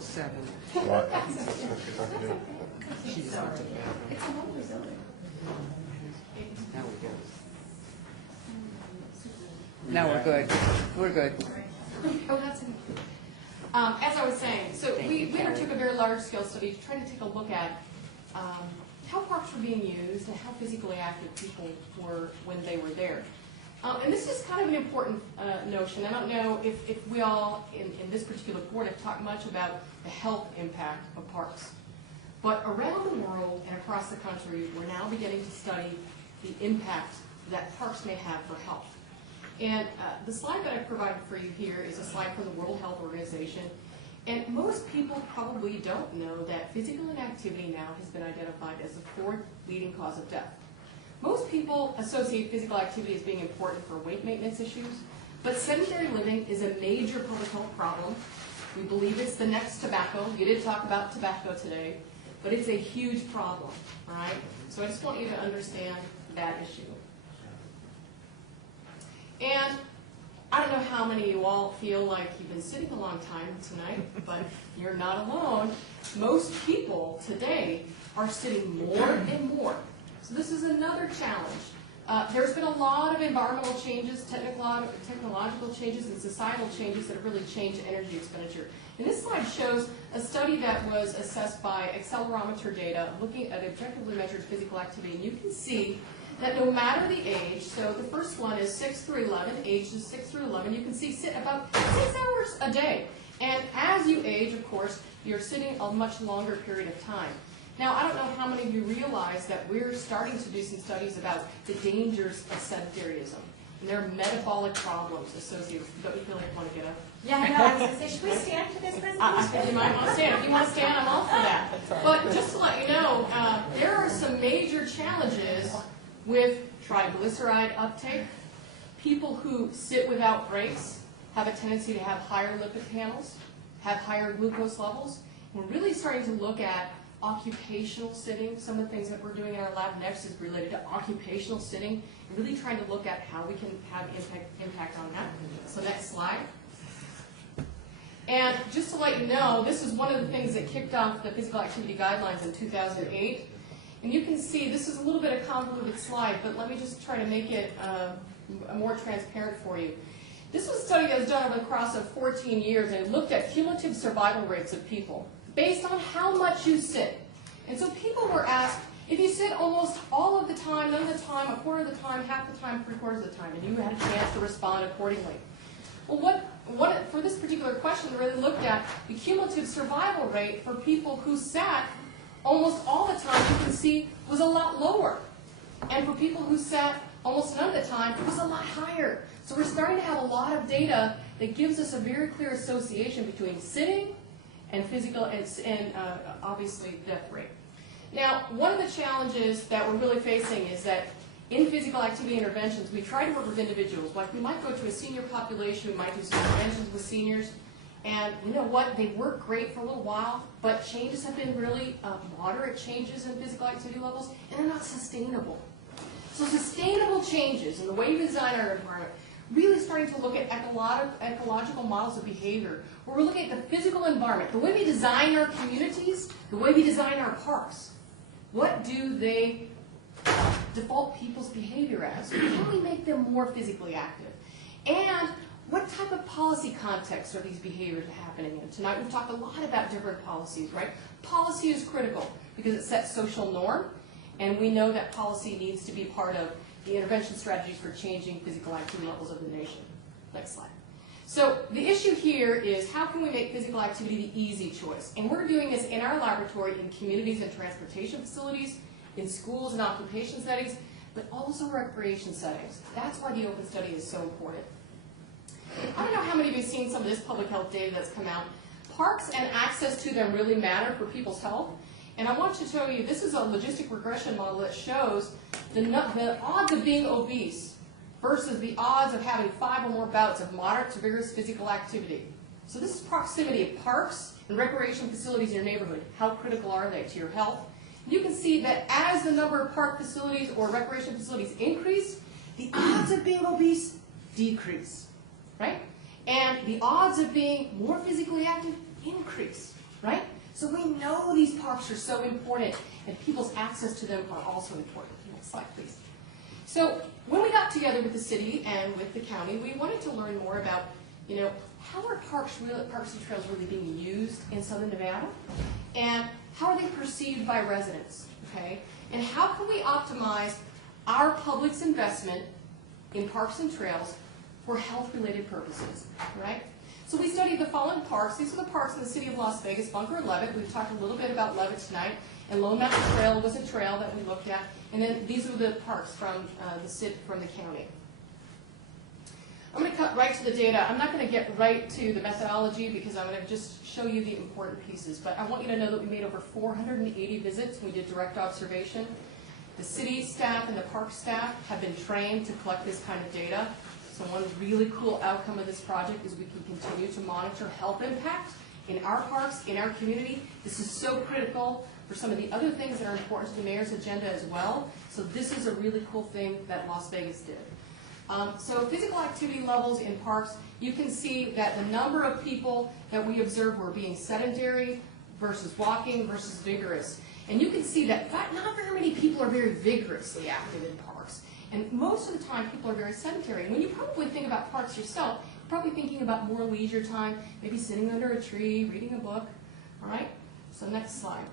7. What? She just went to the bathroom. It's a lovely building. Now we're good. Now we're good. We're good. Oh, that's it. As I was saying, so we undertook a very large-scale study trying to take a look at how parks were being used and how physically active people were when they were there. And this is kind of an important notion. I don't know if we all in this particular board have talked much about the health impact of parks. But around the world and across the country, we're now beginning to study the impact that parks may have for health. And the slide that I provided for you here is a slide from the World Health Organization. And most people probably don't know that physical inactivity now has been identified as the 4th leading cause of death. Most people associate physical activity as being important for weight maintenance issues, but sedentary living is a major public health problem. We believe it's the next tobacco. You did talk about tobacco today, but it's a huge problem, all right? So I just want you to understand that issue. And I don't know how many of you all feel like you've been sitting a long time tonight, but you're not alone. Most people today are sitting more and more. So this is another challenge. There's been a lot of environmental changes, technological changes, and societal changes that have really changed energy expenditure. And this slide shows a study that was assessed by accelerometer data, looking at objectively measured physical activity. And you can see that no matter the age, so the first one is 6 through 11, ages 6 through 11, you can see sit about 6 hours a day. And as you age, of course, you're sitting a much longer period of time. Now, I don't know how many of you realize that we're starting to do some studies about the dangers of sedentarism. And there are metabolic problems associated. Don't you feel like you want to get up? Yeah, I know. I was going to say, should we stand for this presentation? You might want to stand. If you want to stand, I'm all for that. But just to let you know, there are some major challenges with triglyceride uptake. People who sit without breaks have a tendency to have higher lipid panels, have higher glucose levels. We're really starting to look at occupational sitting. Some of the things that we're doing in our lab next is related to occupational sitting, and really trying to look at how we can have impact on that. So next slide. And just to let you know, this is one of the things that kicked off the physical activity guidelines in 2008. And you can see, this is a little bit of a convoluted slide, but let me just try to make it more transparent for you. This was a study that was done over the course of 14 years, and it looked at cumulative survival rates of people based on how much you sit. And so people were asked, if you sit almost all of the time, none of the time, a quarter of the time, half the time, 3/4 of the time, and you had a chance to respond accordingly. Well, for this particular question, they really looked at the cumulative survival rate for people who sat almost all the time, you can see, was a lot lower. And for people who sat almost none of the time, it was a lot higher. So we're starting to have a lot of data that gives us a very clear association between sitting and physical and obviously death rate. Now, one of the challenges that we're really facing is that in physical activity interventions, we try to work with individuals. Like we might go to a senior population, we might do some interventions with seniors, And you know what? They work great for a little while, but changes have been really moderate changes in physical activity levels, and they're not sustainable. So sustainable changes in the way we design our environment, really starting to look at ecological models of behavior, where we're looking at the physical environment, the way we design our communities, the way we design our parks. What do they default people's behavior as? How can we make them more physically active? And what type of policy context are these behaviors happening in? Tonight we've talked a lot about different policies, right? Policy is critical because it sets social norm, and we know that policy needs to be part of the intervention strategies for changing physical activity levels of the nation. Next slide. So the issue here is how can we make physical activity the easy choice? And we're doing this in our laboratory in communities and transportation facilities, in schools and occupation settings, but also recreation settings. That's why the open study is so important. I don't know how many of you have seen some of this public health data that's come out. Parks and access to them really matter for people's health. And I want to show you, this is a logistic regression model that shows the odds of being obese versus the odds of having 5 or more bouts of moderate to vigorous physical activity. So this is proximity of parks and recreation facilities in your neighborhood. How critical are they to your health? You can see that as the number of park facilities or recreation facilities increase, the odds of being obese decrease, right? And the odds of being more physically active increase, right? So we know these parks are so important, and people's access to them are also important. Next slide, please. So when we got together with the city and with the county, we wanted to learn more about, how are parks and trails really being used in Southern Nevada? And how are they perceived by residents, okay? And how can we optimize our public's investment in parks and trails for health-related purposes, right? So we studied the following parks. These are the parks in the city of Las Vegas, Bunker and Levitt. We've talked a little bit about Levitt tonight. And Lone Mountain Trail was a trail that we looked at. And then these are the parks from the county. I'm going to cut right to the data. I'm not going to get right to the methodology because I'm going to just show you the important pieces. But I want you to know that we made over 480 visits. We did direct observation. The city staff and the park staff have been trained to collect this kind of data. So one really cool outcome of this project is we can continue to monitor health impact in our parks, in our community. This is so critical for some of the other things that are important to the mayor's agenda as well. So this is a really cool thing that Las Vegas did. So physical activity levels in parks, you can see that the number of people that we observed were being sedentary versus walking versus vigorous. And you can see that not very many people are very vigorously active in parks. And most of the time, people are very sedentary. And when you probably think about parks yourself, you're probably thinking about more leisure time, maybe sitting under a tree, reading a book. All right? So next slide.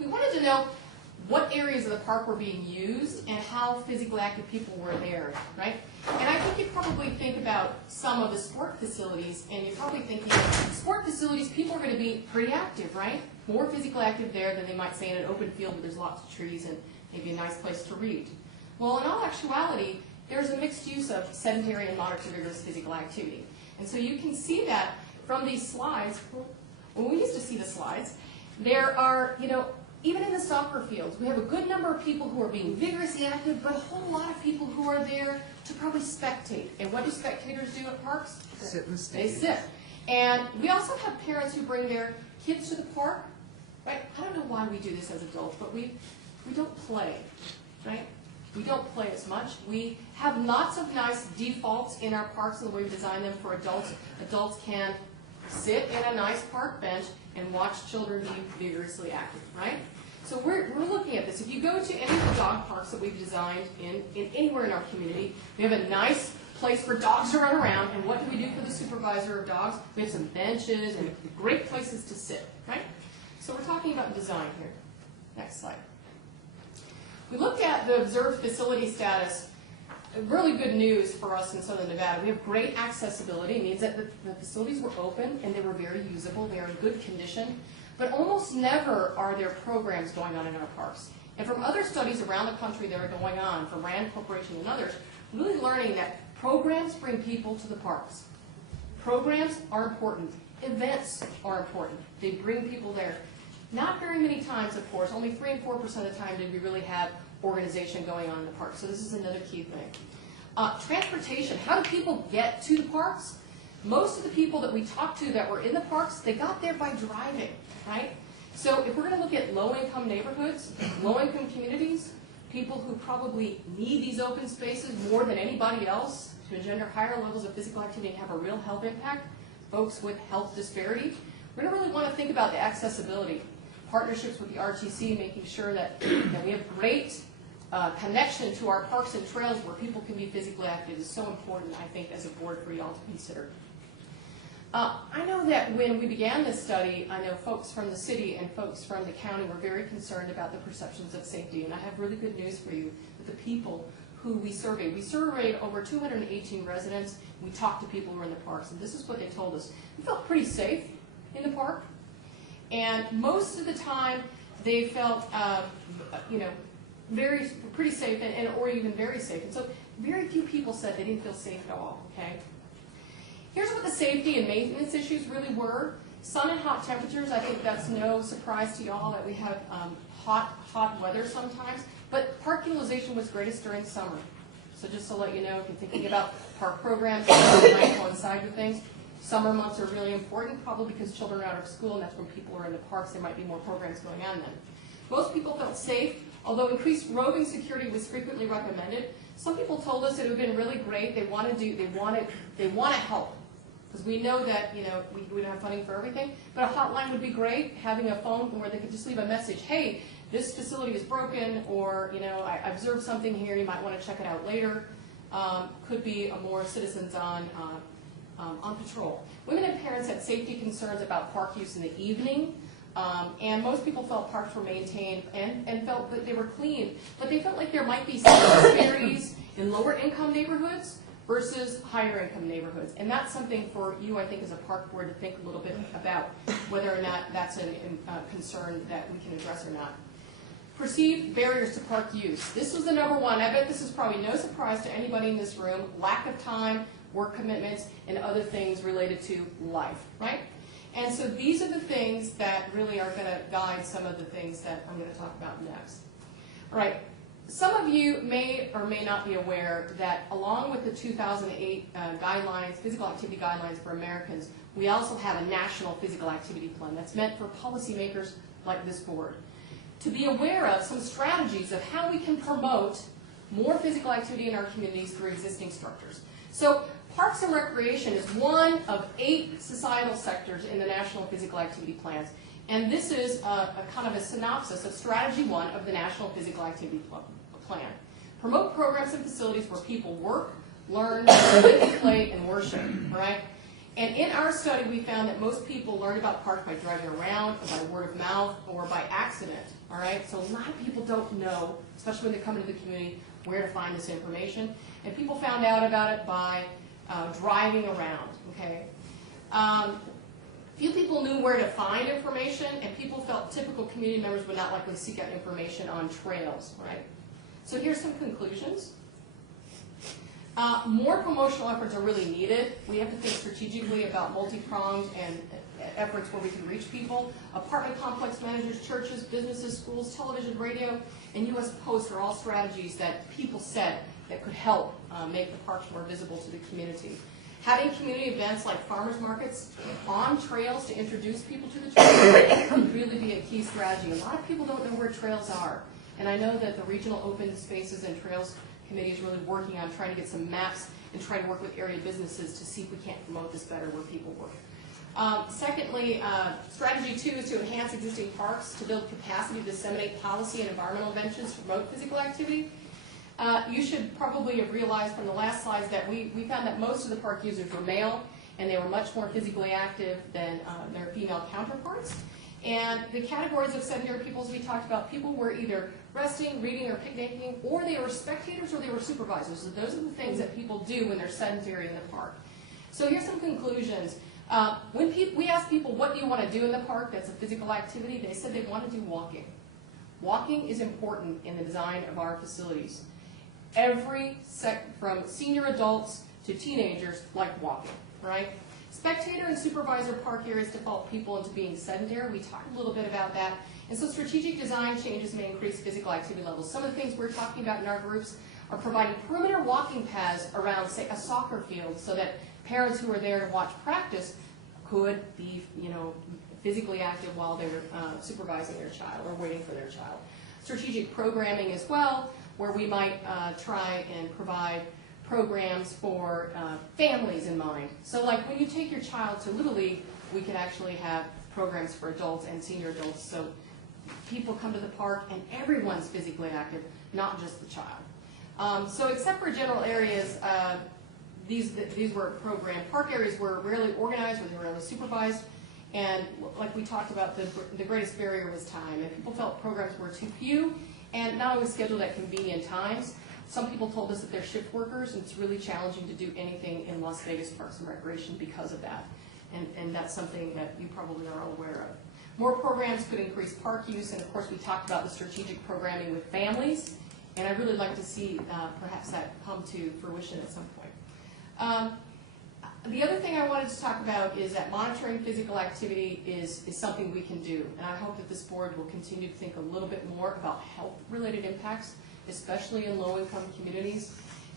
We wanted to know what areas of the park were being used and how physically active people were there, right? And I think you probably think about some of the sport facilities, and you're probably thinking, sport facilities, people are going to be pretty active, right? More physically active there than they might say in an open field where there's lots of trees and maybe a nice place to read. Well, in all actuality, there's a mixed use of sedentary and moderate to vigorous physical activity. And so you can see that from these slides. When we used to see the slides, there are, even in the soccer fields, we have a good number of people who are being vigorously active, but a whole lot of people who are there to probably spectate. And what do spectators do at parks? Sit in the They stands. sit. And we also have parents who bring their kids to the park, right? I don't know why we do this as adults, but we don't play, right? We don't play as much. We have lots of nice defaults in our parks and the way we design them for adults. Adults can sit in a nice park bench and watch children be vigorously active, right? So we're looking at this. If you go to any of the dog parks that we've designed in anywhere in our community, we have a nice place for dogs to run around. And what do we do for the supervisor of dogs? We have some benches and great places to sit, right? So we're talking about design here. Next slide. We looked at the observed facility status. Really good news for us in Southern Nevada. We have great accessibility. It means that the facilities were open and they were very usable. They are in good condition. But almost never are there programs going on in our parks. And from other studies around the country that are going on, from Rand Corporation and others, really learning that programs bring people to the parks. Programs are important. Events are important. They bring people there. Not very many times, of course, only 3 and 4% of the time did we really have organization going on in the park. So this is another key thing. Transportation. How do people get to the parks? Most of the people that we talked to that were in the parks, they got there by driving, right? So if we're going to look at low-income neighborhoods, low-income communities, people who probably need these open spaces more than anybody else to engender higher levels of physical activity and have a real health impact, folks with health disparity, we're going to really want to think about the accessibility, partnerships with the RTC, making sure that we have great connection to our parks and trails where people can be physically active is so important, I think, as a board for you all to consider. I know that when we began this study, I know folks from the city and folks from the county were very concerned about the perceptions of safety, and I have really good news for you. The people who we surveyed over 218 residents. We talked to people who were in the parks, and this is what they told us. We felt pretty safe in the park, and most of the time they felt, pretty safe, or even very safe. And so very few people said they didn't feel safe at all. Okay. Here's what the safety and maintenance issues really were. Sun and hot temperatures, I think that's no surprise to y'all that we have hot weather sometimes, but park utilization was greatest during summer. So just to let you know, if you're thinking about park programs that might coincide with things, summer months are really important, probably because children are out of school and that's when people are in the parks, there might be more programs going on then. Most people felt safe, although increased roving security was frequently recommended. Some people told us it would have been really great, they want to help. Because we know that, we don't have funding for everything, but a hotline would be great, having a phone where they could just leave a message, hey, this facility is broken, or, I observed something here, you might want to check it out later. Could be more citizens on patrol. Women and parents had safety concerns about park use in the evening, and most people felt parks were maintained and felt that they were clean, but they felt like there might be some disparities in lower income neighborhoods versus higher income neighborhoods. And that's something for you, I think, as a park board to think a little bit about whether or not that's a concern that we can address or not. Perceived barriers to park use. This was the number one. I bet this is probably no surprise to anybody in this room. Lack of time, work commitments, and other things related to life, right? And so these are the things that really are going to guide some of the things that I'm going to talk about next. All right. Some of you may or may not be aware that along with the 2008 guidelines, physical activity guidelines for Americans, we also have a national physical activity plan that's meant for policymakers like this board to be aware of some strategies of how we can promote more physical activity in our communities through existing structures. So Parks and Recreation is one of 8 societal sectors in the National Physical Activity Plans. And this is a kind of a synopsis of Strategy 1 of the National Physical Activity Plan. Promote programs and facilities where people work, learn, live, play, and worship, right? And in our study, we found that most people learn about parks by driving around, or by word of mouth, or by accident, all right? So a lot of people don't know, especially when they come into the community, where to find this information. And people found out about it by driving around, okay? Few people knew where to find information, and people felt typical community members would not likely seek out information on trails, right? So here's some conclusions. More promotional efforts are really needed. We have to think strategically about multi-pronged and efforts where we can reach people. Apartment complex managers, churches, businesses, schools, television, radio, and U.S. Post are all strategies that people said that could help make the parks more visible to the community. Having community events like farmers markets on trails to introduce people to the trails would really be a key strategy. A lot of people don't know where trails are. And I know that the Regional Open Spaces and Trails Committee is really working on trying to get some maps and trying to work with area businesses to see if we can't promote this better where people work. Secondly, strategy 2 is to enhance existing parks to build capacity to disseminate policy and environmental interventions to promote physical activity. You should probably have realized from the last slides that we found that most of the park users were male, and they were much more physically active than their female counterparts. And the categories of sedentary people, as we talked about, people were either resting, reading, or picnicking, or they were spectators or they were supervisors. So those are the things that people do when they're sedentary in the park. So here's some conclusions. When we asked people, what do you want to do in the park that's a physical activity, they said they want to do walking. Walking is important in the design of our facilities. From senior adults to teenagers like walking, right? Spectator and supervisor park areas default people into being sedentary. We talked a little bit about that. And so strategic design changes may increase physical activity levels. Some of the things we're talking about in our groups are providing perimeter walking paths around, say, a soccer field so that parents who are there to watch practice could be, physically active while they're supervising their child or waiting for their child. Strategic programming as well, where we might try and provide programs for families in mind. So like when you take your child to Little League, we could actually have programs for adults and senior adults, so people come to the park and everyone's physically active, not just the child. So except for general areas, these were programmed. Park areas were rarely organized, or they were rarely supervised, and like we talked about, the greatest barrier was time, and people felt programs were too few and not always scheduled at convenient times. Some people told us that they're shift workers, and it's really challenging to do anything in Las Vegas Parks and Recreation because of that, and that's something that you probably are all aware of. More programs could increase park use, and of course we talked about the strategic programming with families, and I'd really like to see perhaps that come to fruition at some point. The other thing I wanted to talk about is that monitoring physical activity is something we can do, and I hope that this board will continue to think a little bit more about health-related impacts, especially in low-income communities,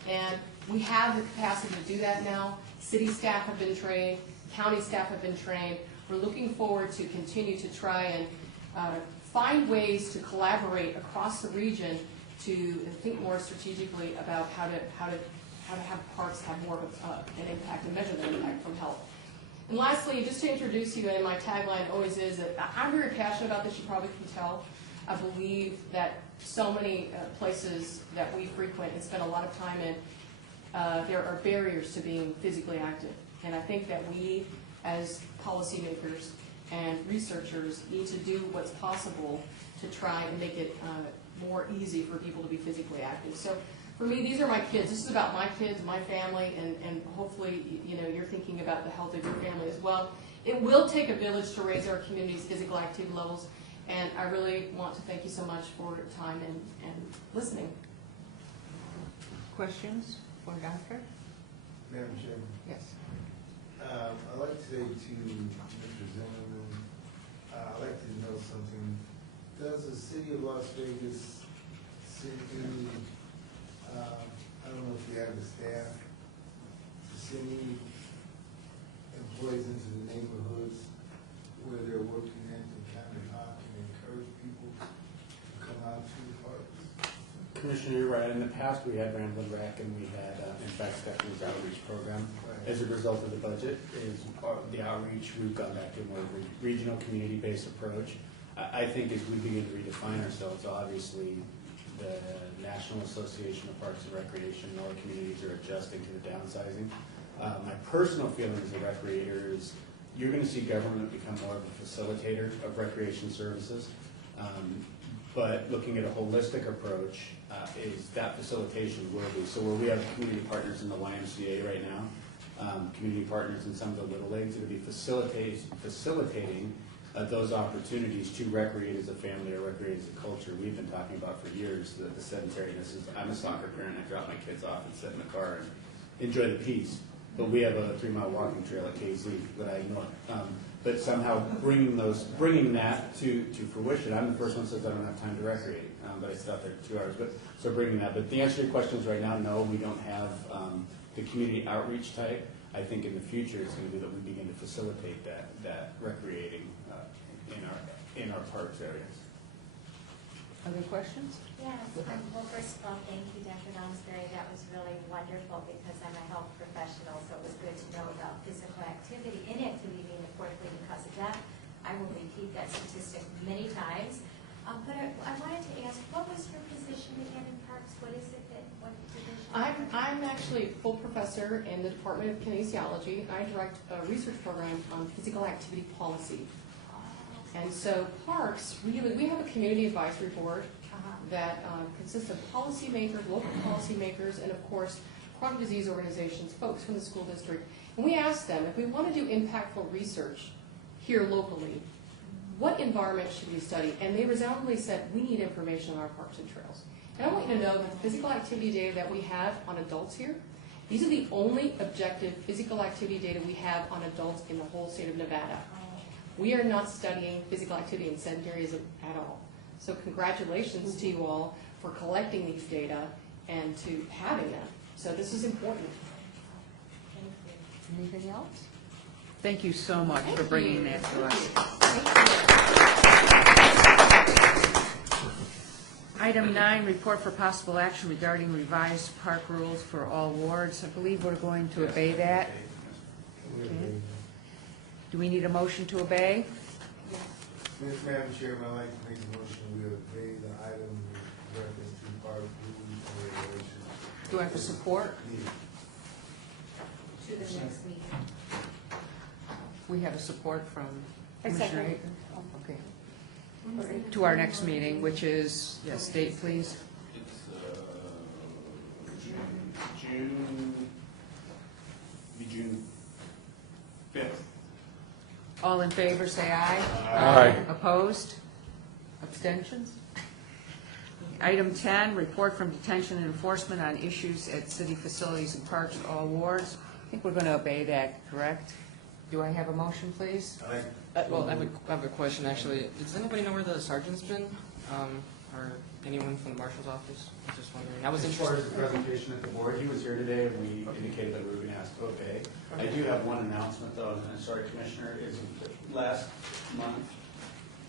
and we have the capacity to do that now. City staff have been trained, county staff have been trained. We're looking forward to continue to try and find ways to collaborate across the region to think more strategically about how to have parks have more of an impact and measure the impact from health. And lastly, just to introduce you, and my tagline always is that I'm very passionate about this, you probably can tell. I believe that so many places that we frequent and spend a lot of time in, there are barriers to being physically active. And I think that we, as policymakers and researchers, need to do what's possible to try and make it more easy for people to be physically active. So for me, these are my kids. This is about my kids, my family, and hopefully, you're thinking about the health of your family as well. It will take a village to raise our community's physical activity levels, and I really want to thank you so much for your time and listening. Questions for Dr.? Madam Chairman. Yes. I'd like to say to Mr. Zimmerman, I'd like to know something. Does the city of Las Vegas send any, I don't know if you have the staff, to send any employees into the neighborhoods where they're working at to kind of knock and encourage people to come out to the parks? Commissioner, you're right. In the past, we had Ramblin' Rec, and we had, in fact, Stephanie's outreach program. As a result of the budget, the outreach, we've gone back to a more regional, community-based approach. I think as we begin to redefine ourselves, obviously, the National Association of Parks and Recreation and all communities are adjusting to the downsizing. My personal feeling as a recreator is you're going to see government become more of a facilitator of recreation services. But looking at a holistic approach, is that facilitation will be. So where we have community partners in the YMCA right now, community partners in some of the Little Leagues that will be facilitating those opportunities to recreate as a family or recreate as a culture. We've been talking about for years the sedentariness. I'm a soccer parent. I drop my kids off and sit in the car and enjoy the peace. But we have a 3-mile walking trail at KZ that I ignore. But somehow bringing that to fruition. I'm the first one that says I don't have time to recreate, but I still have there 2 hours. So bringing that. But the answer to your questions right now, no, we don't have the community outreach type. I think in the future it's going to be that we begin to facilitate that recreating in our parks areas. Other questions? Yes, well, first of all, thank you, Dr. Lounsbury. That was really wonderful because I'm a health professional, so it was good to know about physical activity, inactivity being the fourth leading cause of death. I will repeat that statistic many times. But I wanted to ask, what was your position again in parks? What is it what division? I'm actually a full professor in the Department of Kinesiology. I direct a research program on physical activity policy. And so parks, really, we have a community advisory board that consists of policymakers, local policymakers, and of course, chronic disease organizations, folks from the school district. And we ask them, if we want to do impactful research here locally, what environment should we study? And they resoundingly said, we need information on our parks and trails. And I want you to know that the physical activity data that we have on adults here, these are the only objective physical activity data we have on adults in the whole state of Nevada. We are not studying physical activity in sedentarism at all. So congratulations to you all for collecting these data and to having them. So this is important. Thank you. Anything else? Thank you so much for Thank bringing you. that to us. Item 9, report for possible action regarding revised park rules for all wards. I believe we're going to obey that. Okay. Do we need a motion to obey? Madam Chairman, I'd like to make a motion we obey the item with reference to park rules and regulations. Do I have a support? To the next meeting. We have a support from I Commissioner second. Akins? Oh, okay. To our next meeting, which is, yes, date please. It's June 5th. All in favor, say aye. Aye. Opposed? Abstentions? Item 10, report from detention and enforcement on issues at city facilities and parks, all wards. I think we're going to obey that, correct? Do I have a motion, please? Well, I have a question, actually. Does anybody know where the sergeant's been? Or anyone from the marshal's office? I was just wondering. I was As far as interested. the presentation at the board, he was here today, and we indicated that we were going to ask to obey. I do have one announcement, though, and sorry, Commissioner, is last month,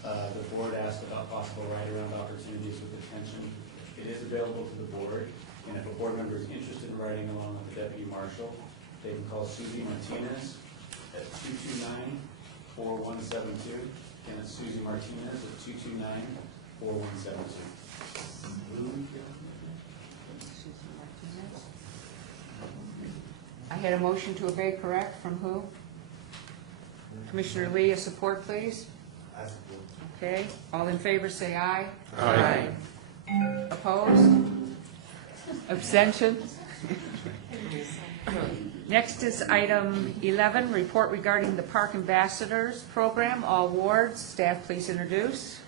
the board asked about possible ride-around opportunities with detention. It is available to the board, and if a board member is interested in riding along with the deputy marshal, they can call Susie Martinez at 229-4172. Again, it's Susie Martinez at 229-4172. I had a motion to obey, correct? From who? Commissioner Lee, a support, please? I support. Okay. All in favor, say aye. Aye. Opposed? Abstentions? Next is item 11, report regarding the Park Ambassadors Program, all wards. Staff, please introduce.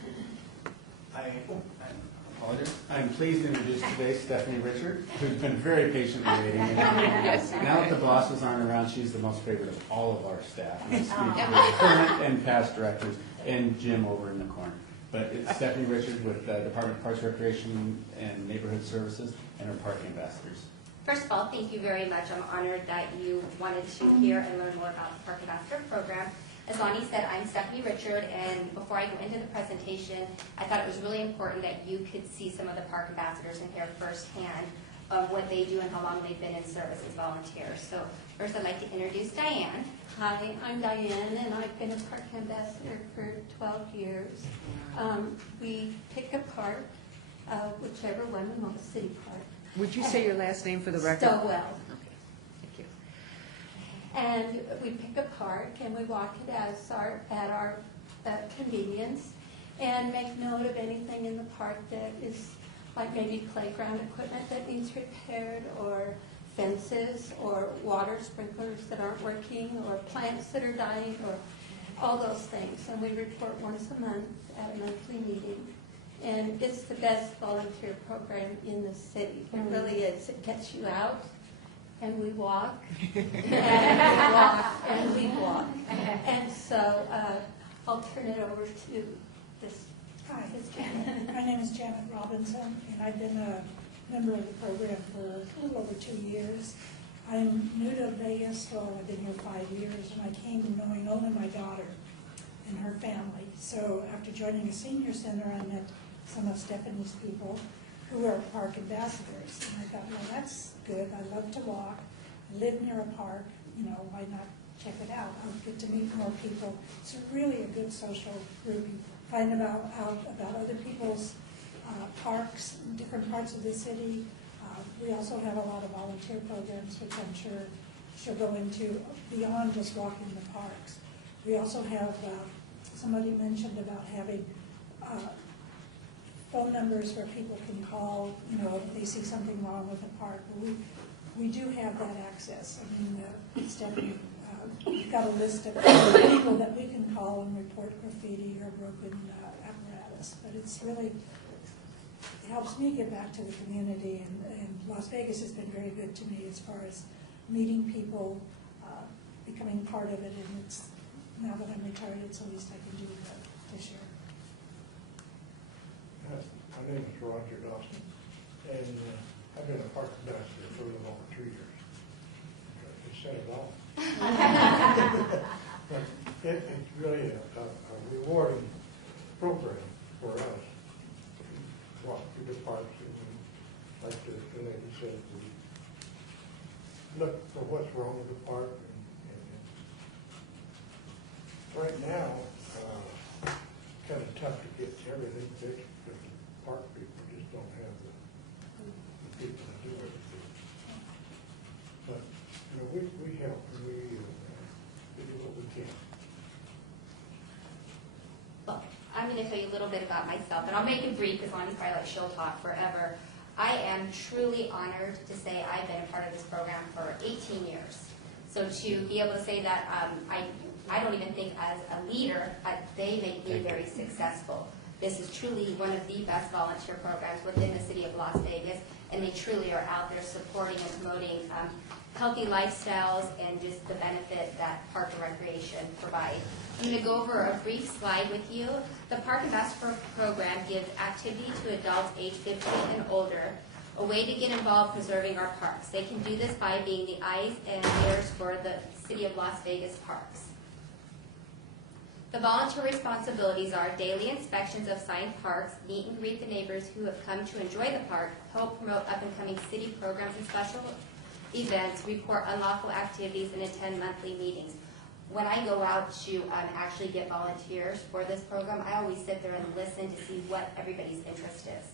I'm pleased to introduce today Stephanie Richard, who's been very patiently waiting. Now that the bosses aren't around, she's the most favorite of all of our staff. And I speak to the current and past directors, and Jim over in the corner. But it's Stephanie Richard with the Department of Parks, Recreation, and Neighborhood Services, and our park ambassadors. First of all, thank you very much. I'm honored that you wanted to hear and learn more about the Park Ambassador Program. As Lonnie said, I'm Stephanie Richard, and before I go into the presentation, I thought it was really important that you could see some of the park ambassadors and hear firsthand of what they do and how long they've been in service as volunteers. So first I'd like to introduce Diane. Hi, I'm Diane, and I've been a park ambassador for 12 years. We pick a park, whichever one, the most city park. Would you say your last name for the record? Stowell. Thank you. And we pick a park and we walk it at our convenience and make note of anything in the park that is like maybe playground equipment that needs repaired, or fences, or water sprinklers that aren't working, or plants that are dying, or all those things. And we report once a month at a monthly meeting. And it's the best volunteer program in the city. It really is. It gets you out, and we walk, and we walk, and we walk. And so I'll turn it over to this. Hi, my name is Janet Robinson, and I've been a member of the program for a little over 2 years. I'm new to Vegas, so I've been here 5 years, and I came knowing only my daughter and her family. So after joining a senior center, I met some of Stephanie's people who are park ambassadors. And I thought, well, that's good. I love to walk. I live near a park. You know, why not check it out? I'll get to meet more people. It's really a good social group. You find out about other people's parks in different parts of the city. We also have a lot of volunteer programs, which I'm sure she'll go into beyond just walking the parks. We also have, somebody mentioned about having phone numbers where people can call, you know, if they see something wrong with the park. We do have that access. I mean, Stephanie, we've got a list of people that we can call and report graffiti or broken apparatus. But it's really, it helps me get back to the community, and Las Vegas has been very good to me as far as meeting people, becoming part of it, and it's, now that I'm retired, it's the least I can do this year. My name is Roger Dawson, and I've been a park ambassador for a little over 3 years. To set it off, It's really a rewarding program for us. Walk through the parks and, like the lady said, to look for what's wrong with the park. And right now, kind of tough to get everything fixed because the park people just don't have the people to do everything. But, you know, we help and we do what we can. Well, I'm going to tell you a little bit about myself, and I'll make it brief because Lonnie's probably like she'll talk forever. I am truly honored to say I've been a part of this program for 18 years. So to be able to say that I don't even think as a leader, they make me very successful. This is truly one of the best volunteer programs within the city of Las Vegas, and they truly are out there supporting and promoting healthy lifestyles and just the benefit that Park and Recreation provide. I'm going to go over a brief slide with you. The Park Ambassador Program gives activity to adults age 50 and older, a way to get involved preserving our parks. They can do this by being the eyes and ears for the city of Las Vegas parks. The volunteer responsibilities are daily inspections of signed parks, meet and greet the neighbors who have come to enjoy the park, help promote up-and-coming city programs and special events, report unlawful activities, and attend monthly meetings. When I go out to actually get volunteers for this program, I always sit there and listen to see what everybody's interest is.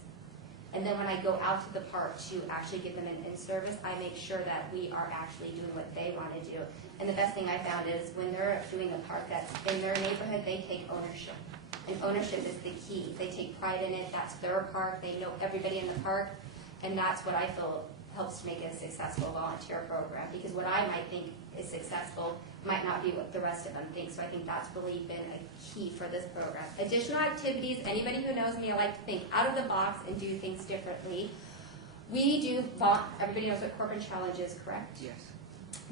And then when I go out to the park to actually get them in service, I make sure that we are actually doing what they want to do. And the best thing I found is when they're doing a park that's in their neighborhood, they take ownership. And ownership is the key. They take pride in it. That's their park. They know everybody in the park. And that's what I feel helps to make it a successful volunteer program. Because what I might think is successful might not be what the rest of them think. So I think that's really been a key for this program. Additional activities, anybody who knows me, I like to think out of the box and do things differently. We do, everybody knows what Corporate Challenge is, correct? Yes.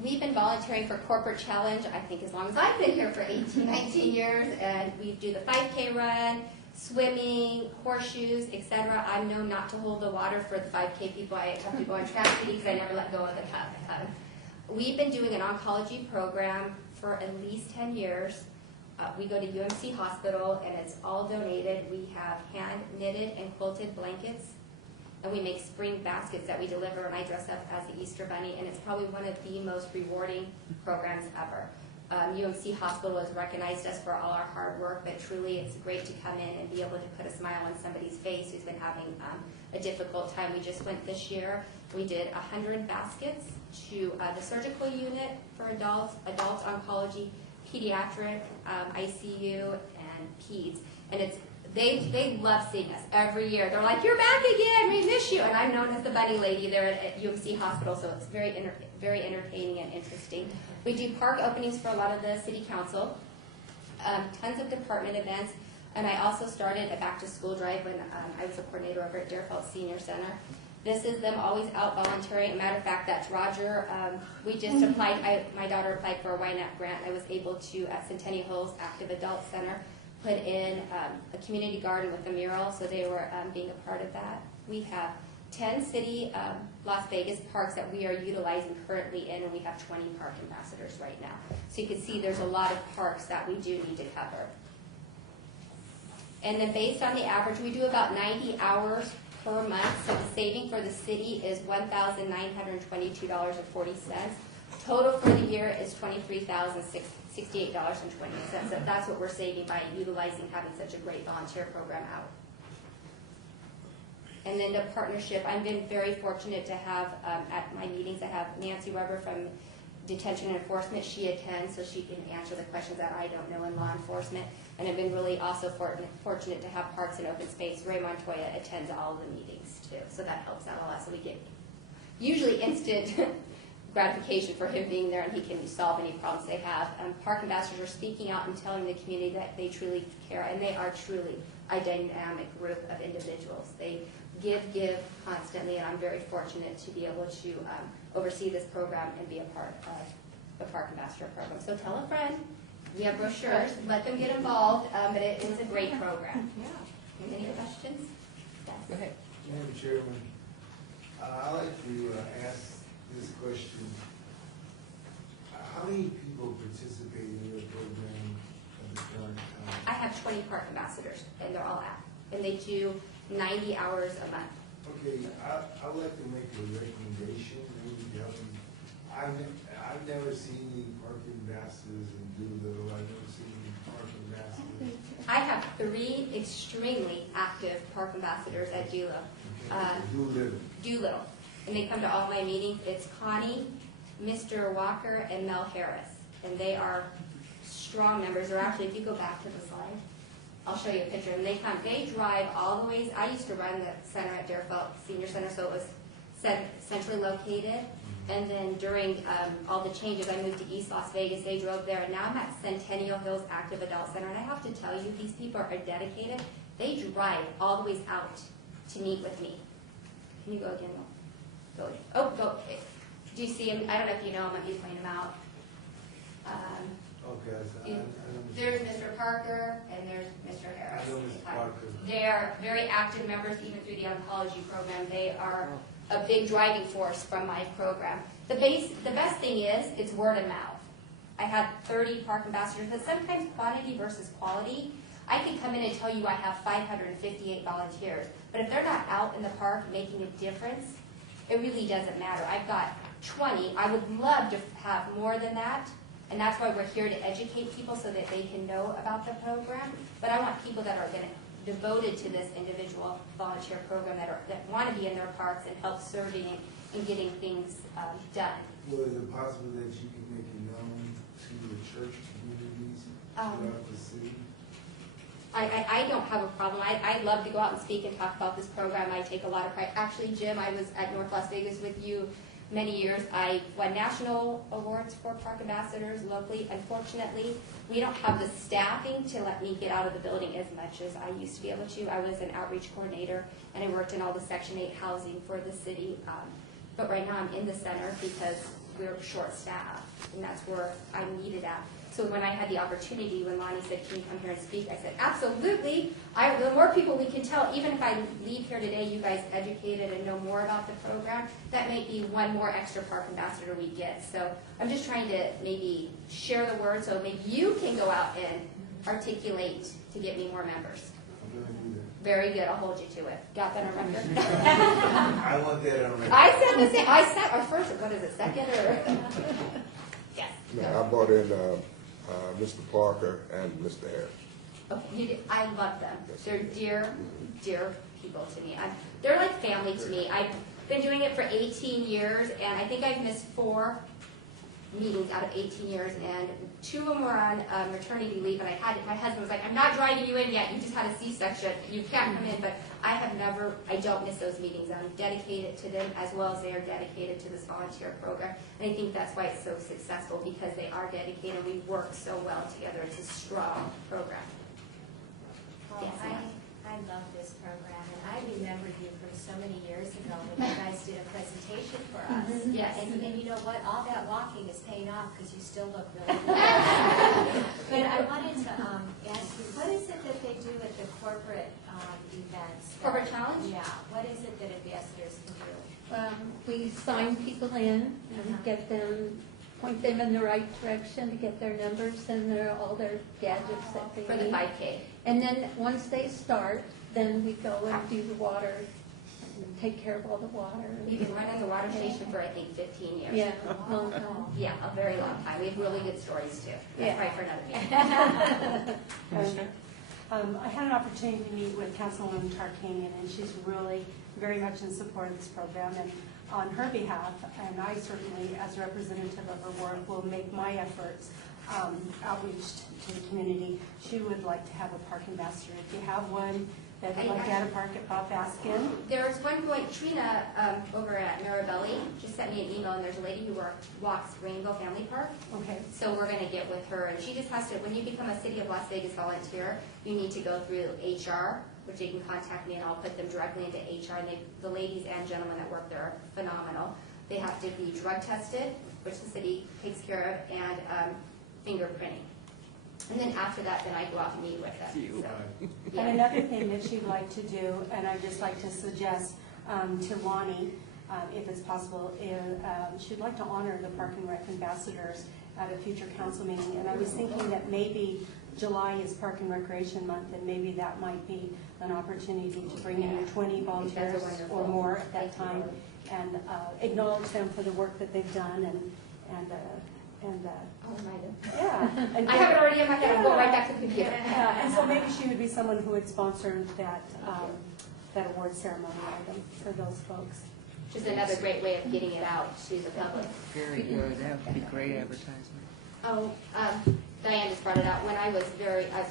We've been volunteering for Corporate Challenge, I think as long as I've been here for 18, 19 years, and we do the 5K run, swimming, horseshoes, etc. I'm known not to hold the water for the 5K people. I have to go on track because I never let go of the cup. We've been doing an oncology program for at least 10 years. We go to UMC Hospital, and it's all donated. We have hand-knitted and quilted blankets, and we make spring baskets that we deliver, and I dress up as the Easter Bunny, and it's probably one of the most rewarding programs ever. UMC Hospital has recognized us for all our hard work, but truly it's great to come in and be able to put a smile on somebody's face who's been having a difficult time. We just went this year. We did 100 baskets to the surgical unit for adults, adult oncology, pediatric, ICU, and peds. And they love seeing us every year. They're like, "You're back again, we miss you." And I'm known as the bunny lady there at UMC Hospital, so it's very entertaining and interesting. We do park openings for a lot of the city council, tons of department events, and I also started a back-to-school drive when I was a coordinator over at Deerfield Senior Center. This is them always out volunteering. As a matter of fact, that's Roger. We just applied, my daughter applied for a YNAP grant. I was able to, at Centennial Hills Active Adult Center, put in a community garden with a mural, so they were being a part of that. We have 10 city Las Vegas parks that we are utilizing currently in, and we have 20 park ambassadors right now. So you can see there's a lot of parks that we do need to cover. And then based on the average, we do about 90 hours per month, so the saving for the city is $1,922.40. Total for the year is $23,068.20. So that's what we're saving by utilizing having such a great volunteer program out. And then the partnership, I've been very fortunate to have at my meetings, I have Nancy Weber from Detention and Enforcement. She attends so she can answer the questions that I don't know in law enforcement. And I've been really also fortunate to have Parks and Open Space. Ray Montoya attends all of the meetings too, so that helps out a lot. So we get usually instant gratification for him being there, and he can solve any problems they have. Park ambassadors are speaking out and telling the community that they truly care, and they are truly a dynamic group of individuals. They give constantly, and I'm very fortunate to be able to oversee this program and be a part of the Park Ambassador program. So tell a friend. We have brochures. Let them get involved, but it is a great program. Yeah. Any questions? Yes. Go ahead. Madam Chairman, I'd like to ask this question. How many people participate in your program at the current time? I have 20 park ambassadors, and they're all active, and they do 90 hours a month. Okay, I'd like to make a recommendation, maybe help me. I've never seen any park ambassadors in Doolittle, I've never seen any park ambassadors. I have 3 extremely active park ambassadors at Doolittle. Doolittle. And they come to all my meetings. It's Connie, Mr. Walker, and Mel Harris. And they are strong members. Or actually, if you go back to the slide, I'll show you a picture. And they drive all the ways. I used to run the center at Deerfield Senior Center, so it was centrally located. And then during all the changes, I moved to East Las Vegas. They drove there. And now I'm at Centennial Hills Active Adult Center. And I have to tell you, these people are dedicated. They drive all the ways out to meet with me. Can you go again? Go. Oh, go. Do you see him? I don't know if you know him. I'm just pointing him out. Okay. There's Mr. Parker and there's Mr. Harris. I know Mr. Parker. They are very active members, even through the oncology program. They are a big driving force from my program. The best thing is, it's word of mouth. I have 30 park ambassadors, but sometimes quantity versus quality. I can come in and tell you I have 558 volunteers, but if they're not out in the park making a difference, it really doesn't matter. I've got 20. I would love to have more than that, and that's why we're here to educate people so that they can know about the program. But I want people that are devoted to this individual volunteer program, that want to be in their parks and help serving and getting things done. Well, is it possible that you can make it known to the church communities throughout the city? I don't have a problem. I love to go out and speak and talk about this program. I take a lot of pride. Actually, Jim, I was at North Las Vegas with you many years. I won national awards for park ambassadors locally. Unfortunately, we don't have the staffing to let me get out of the building as much as I used to be able to. I was an outreach coordinator, and I worked in all the Section 8 housing for the city. But right now I'm in the center because we're short-staffed, and that's where I'm needed at. So when I had the opportunity, when Lonnie said, can you come here and speak, I said, absolutely. The more people we can tell, even if I leave here today, you guys educated and know more about the program, that may be one more extra park ambassador we get. So I'm just trying to maybe share the word so maybe you can go out and articulate to get me more members. I'm going to do that. Very good. I'll hold you to it. Got that on record? I want that on record. I said the same. I said our first, what is it, second or? Yes. Yeah, I brought in Mr. Parker and Mr. Harris. Okay, you did. I love them. They're dear, dear people to me. They're like family to me. I've been doing it for 18 years, and I think I've missed 4 meetings out of 18 years, and 2 of them were on maternity leave, and my husband was like, I'm not driving you in yet, you just had a C-section, you can't come in, but I don't miss those meetings. I'm dedicated to them as well as they are dedicated to this volunteer program, and I think that's why it's so successful, because they are dedicated and we work so well together. It's a strong program. Well, Yes, I love this program, and I remember you from so many years ago when you guys did a presentation for us. Yes. And you know what? All that walking is paying off because you still look really good. But I wanted to ask you, what is it that they do at the corporate events? Corporate challenge? Yeah. What is it that ambassadors can do? We sign people in and get them, point them in the right direction to get their numbers and all their gadgets that they need. For the 5K. And then once they start, then we go and do the water, and take care of all the water. We've been running the water station for, I think, 15 years. Yeah, long time. Yeah, a very long time. We have really good stories, too. That's Yeah. right for another meeting. Commissioner? I had an opportunity to meet with Councilwoman Tarkanian, and she's really very much in support of this program. And on her behalf, and I certainly, as a representative of her ward, will make my efforts outreach to the community. She would like to have a park ambassador. If you have one that would like to have a park at Bob Baskin. There's one going, Trina over at Marabelli just sent me an email, and there's a lady who walks Rainbow Family Park. Okay. So we're going to get with her, and she just has to, when you become a City of Las Vegas volunteer, you need to go through HR, which they can contact me, and I'll put them directly into HR. And the ladies and gentlemen that work there are phenomenal. They have to be drug tested, which the city takes care of, and fingerprinting. And then after that, then I go out and meet with them. So, yeah. And another thing that she'd like to do, and I'd just like to suggest to Lonnie, if it's possible, is she'd like to honor the Park and Rec ambassadors at a future council meeting. And I was thinking that maybe July is Park and Recreation Month, and maybe that might be an opportunity to bring in 20 volunteers or more at that time and acknowledge them for the work that they've done yeah. And I have it already in my head, I'll go right back to the computer. and so maybe she would be someone who would sponsor that award ceremony item for those folks. Which is another great way of getting it out to the public. Very good, that would be great advertisement. Oh, Diane just brought it out. When I was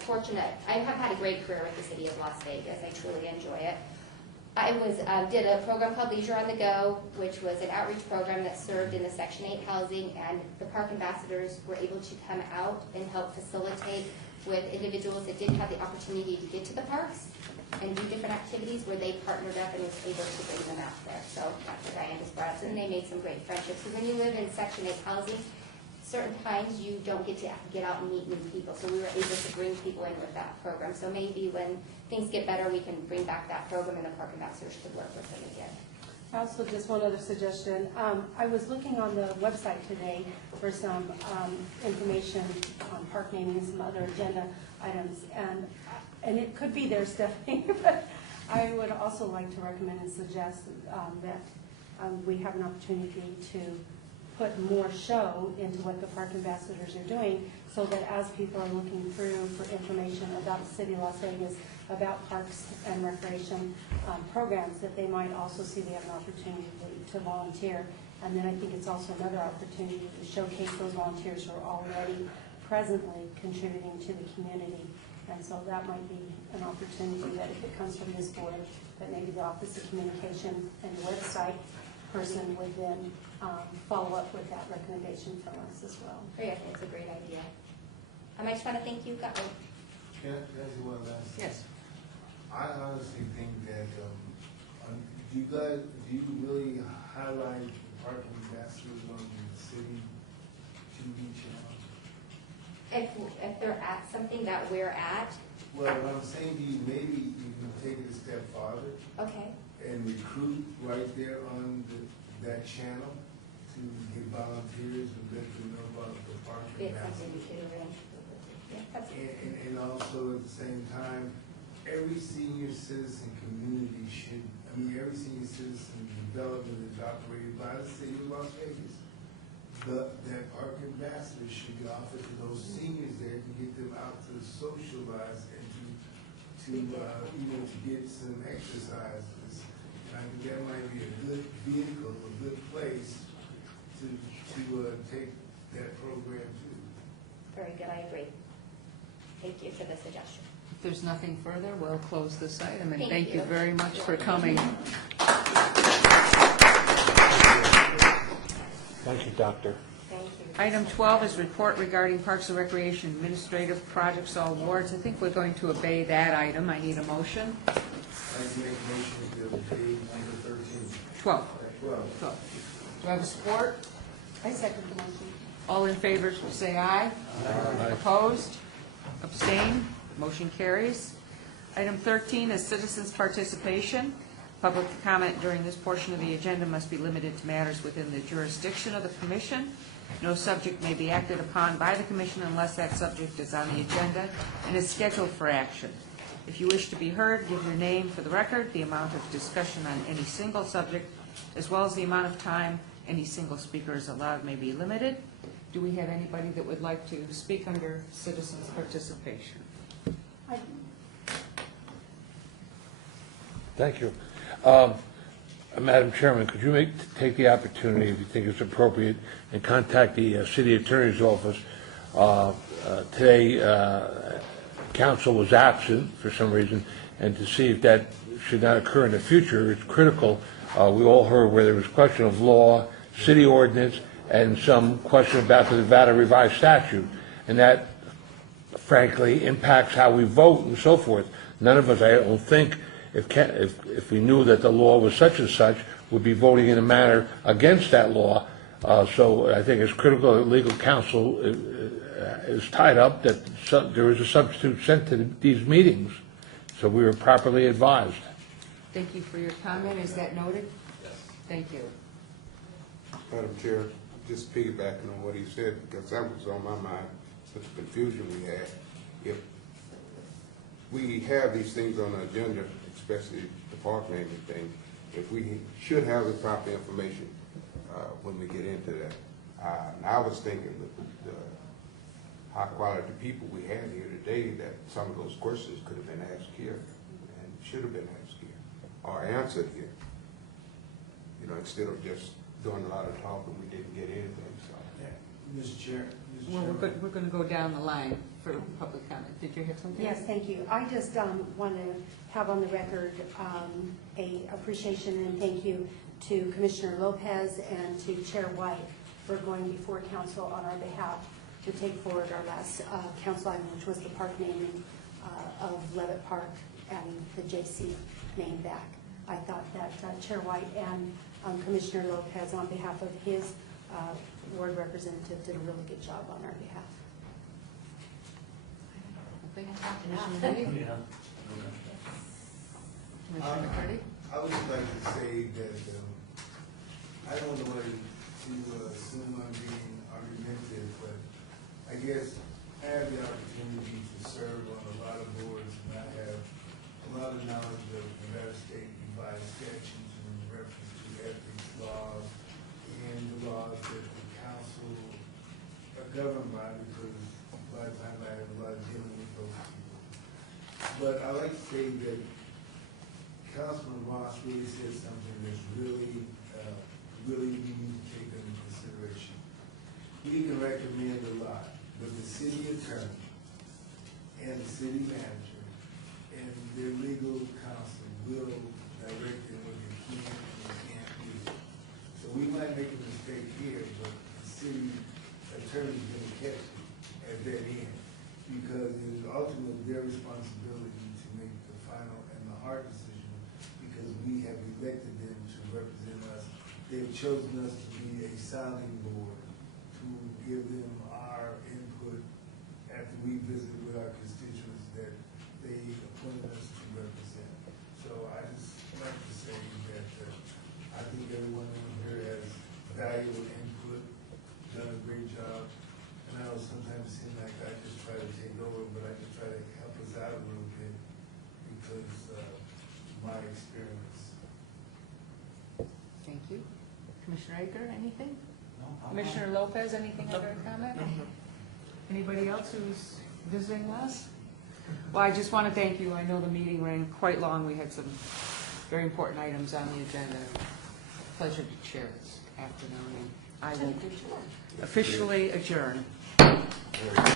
fortunate, I have had a great career with the city of Las Vegas. I truly enjoy it. I did a program called Leisure on the Go, which was an outreach program that served in the Section 8 housing, and the park ambassadors were able to come out and help facilitate with individuals that didn't have the opportunity to get to the parks and do different activities where they partnered up and was able to bring them out there. So that's what Diane just brought up. And they made some great friendships. So when you live in Section 8 housing, certain times you don't get to get out and meet new people. So we were able to bring people in with that program. So maybe when things get better, we can bring back that program and the park ambassadors could work with them again. Also, just one other suggestion. I was looking on the website today for some information on park naming and some other agenda items, and it could be there, Stephanie, but I would also like to recommend and suggest that we have an opportunity to put more show into what the park ambassadors are doing, so that as people are looking through for information about the city of Las Vegas, about parks and recreation programs, that they might also see they have an opportunity to volunteer. And then I think it's also another opportunity to showcase those volunteers who are already presently contributing to the community. And so that might be an opportunity that if it comes from this board, that maybe the Office of Communication and the website person would then follow up with that recommendation from us as well. I think it's a great idea. I just want to thank you. Can I say one last thing? Yes. I honestly think that, do you really highlight the park ambassadors on the city TV channel? If they're at something that we're at. Well, what I'm saying to you, maybe you can take it a step farther. Okay. And recruit right there on that channel to get volunteers and let them know about the park It's something we ambassadors. could arrange. And also at the same time, every senior citizen community should, every senior citizen development is operated by the city of Las Vegas. That park ambassadors should be offered to those seniors there to get them out to socialize and to get some exercises. I think that might be a good vehicle, a good place to take that program to. Very good, I agree. Thank you for the suggestion. If there's nothing further, we'll close this item, and Thank thank you you. very much for coming. Thank you, Doctor. Thank you. Item 12 is report regarding Parks and Recreation Administrative Projects All Awards. I think we're going to obey that item. I need a motion. I'd like to make a motion to obey number 13. 12. 12. 12. Do I have a support? I second the motion. All in favor, say aye. Aye. Opposed? Abstained? Motion carries. Item 13 is citizens' participation. Public comment during this portion of the agenda must be limited to matters within the jurisdiction of the commission. No subject may be acted upon by the commission unless that subject is on the agenda and is scheduled for action. If you wish to be heard, give your name for the record, the amount of discussion on any single subject, as well as the amount of time any single speaker is allowed may be limited. Do we have anybody that would like to speak under citizens' participation? Thank you. Madam Chairman, could you take the opportunity, if you think it's appropriate, and contact the city attorney's office? Today, council was absent for some reason, and to see if that should not occur in the future. It's critical. We all heard where there was question of law, city ordinance, and some question about the Nevada revised statute, and that frankly impacts how we vote and so forth. None of us, I don't think, if we knew that the law was such and such, would be voting in a manner against that law. So I think it's critical that legal counsel is tied up, that there is a substitute sent to these meetings, so we were properly advised. Thank you for your comment. Is that noted? Yes. Thank you. Madam Chair, just piggybacking on what he said, because that was on my mind, such a confusion we had. If we have these things on the agenda, especially the park naming thing, if we should have the proper information when we get into that. I was thinking that the high quality people we had here today, that some of those questions could have been asked here and should have been asked here or answered here. You know, instead of just doing a lot of talking, we didn't get anything, so. Mr. Chair. Well, we're going to go down the line for public comment. Did you have something? Yes, thank you. I just want to have on the record a appreciation and thank you to Commissioner Lopez and to Chair White for going before council on our behalf to take forward our last council item, which was the park naming of Levitt Park and the JC name back. I thought that Chair White and Commissioner Lopez, on behalf of his ward representative, did a really good job on our behalf. Yeah. Commissioner McCurdy? I would just like to say that I don't want to assume I'm being argumentative, but I guess I have the opportunity to serve on a lot of boards, and I have a lot of knowledge of Nevada State revised statutes in reference to ethics laws and the laws that the council are governed by, because a lot of times I have a lot of dealing with those people. But I like to say that Councilman Ross really said something that's really, really we need to take into consideration. We can recommend a lot, but the city attorney and the city manager and their legal counsel will direct them what they can and they can't do. So we might make a mistake here, but the city attorney is going to catch it at that end, because it is ultimately their responsibility to make the final and the hard decision, because we have elected them to represent us. They've chosen us to be a sounding board, to give them our input after we visit with our constituents that they appointed us to represent. So I just like to say that I think everyone in here has valuable input, done a great job. And I know sometimes it seems like I just try to take over, but I just try to help us out a little bit because of my experience. Thank you. Commissioner Aker, anything? No. Commissioner Lopez, anything other comment? Anybody else who's visiting us? Well, I just want to thank you. I know the meeting ran quite long. We had some very important items on the agenda. Pleasure to chair this afternoon. And I will officially adjourn.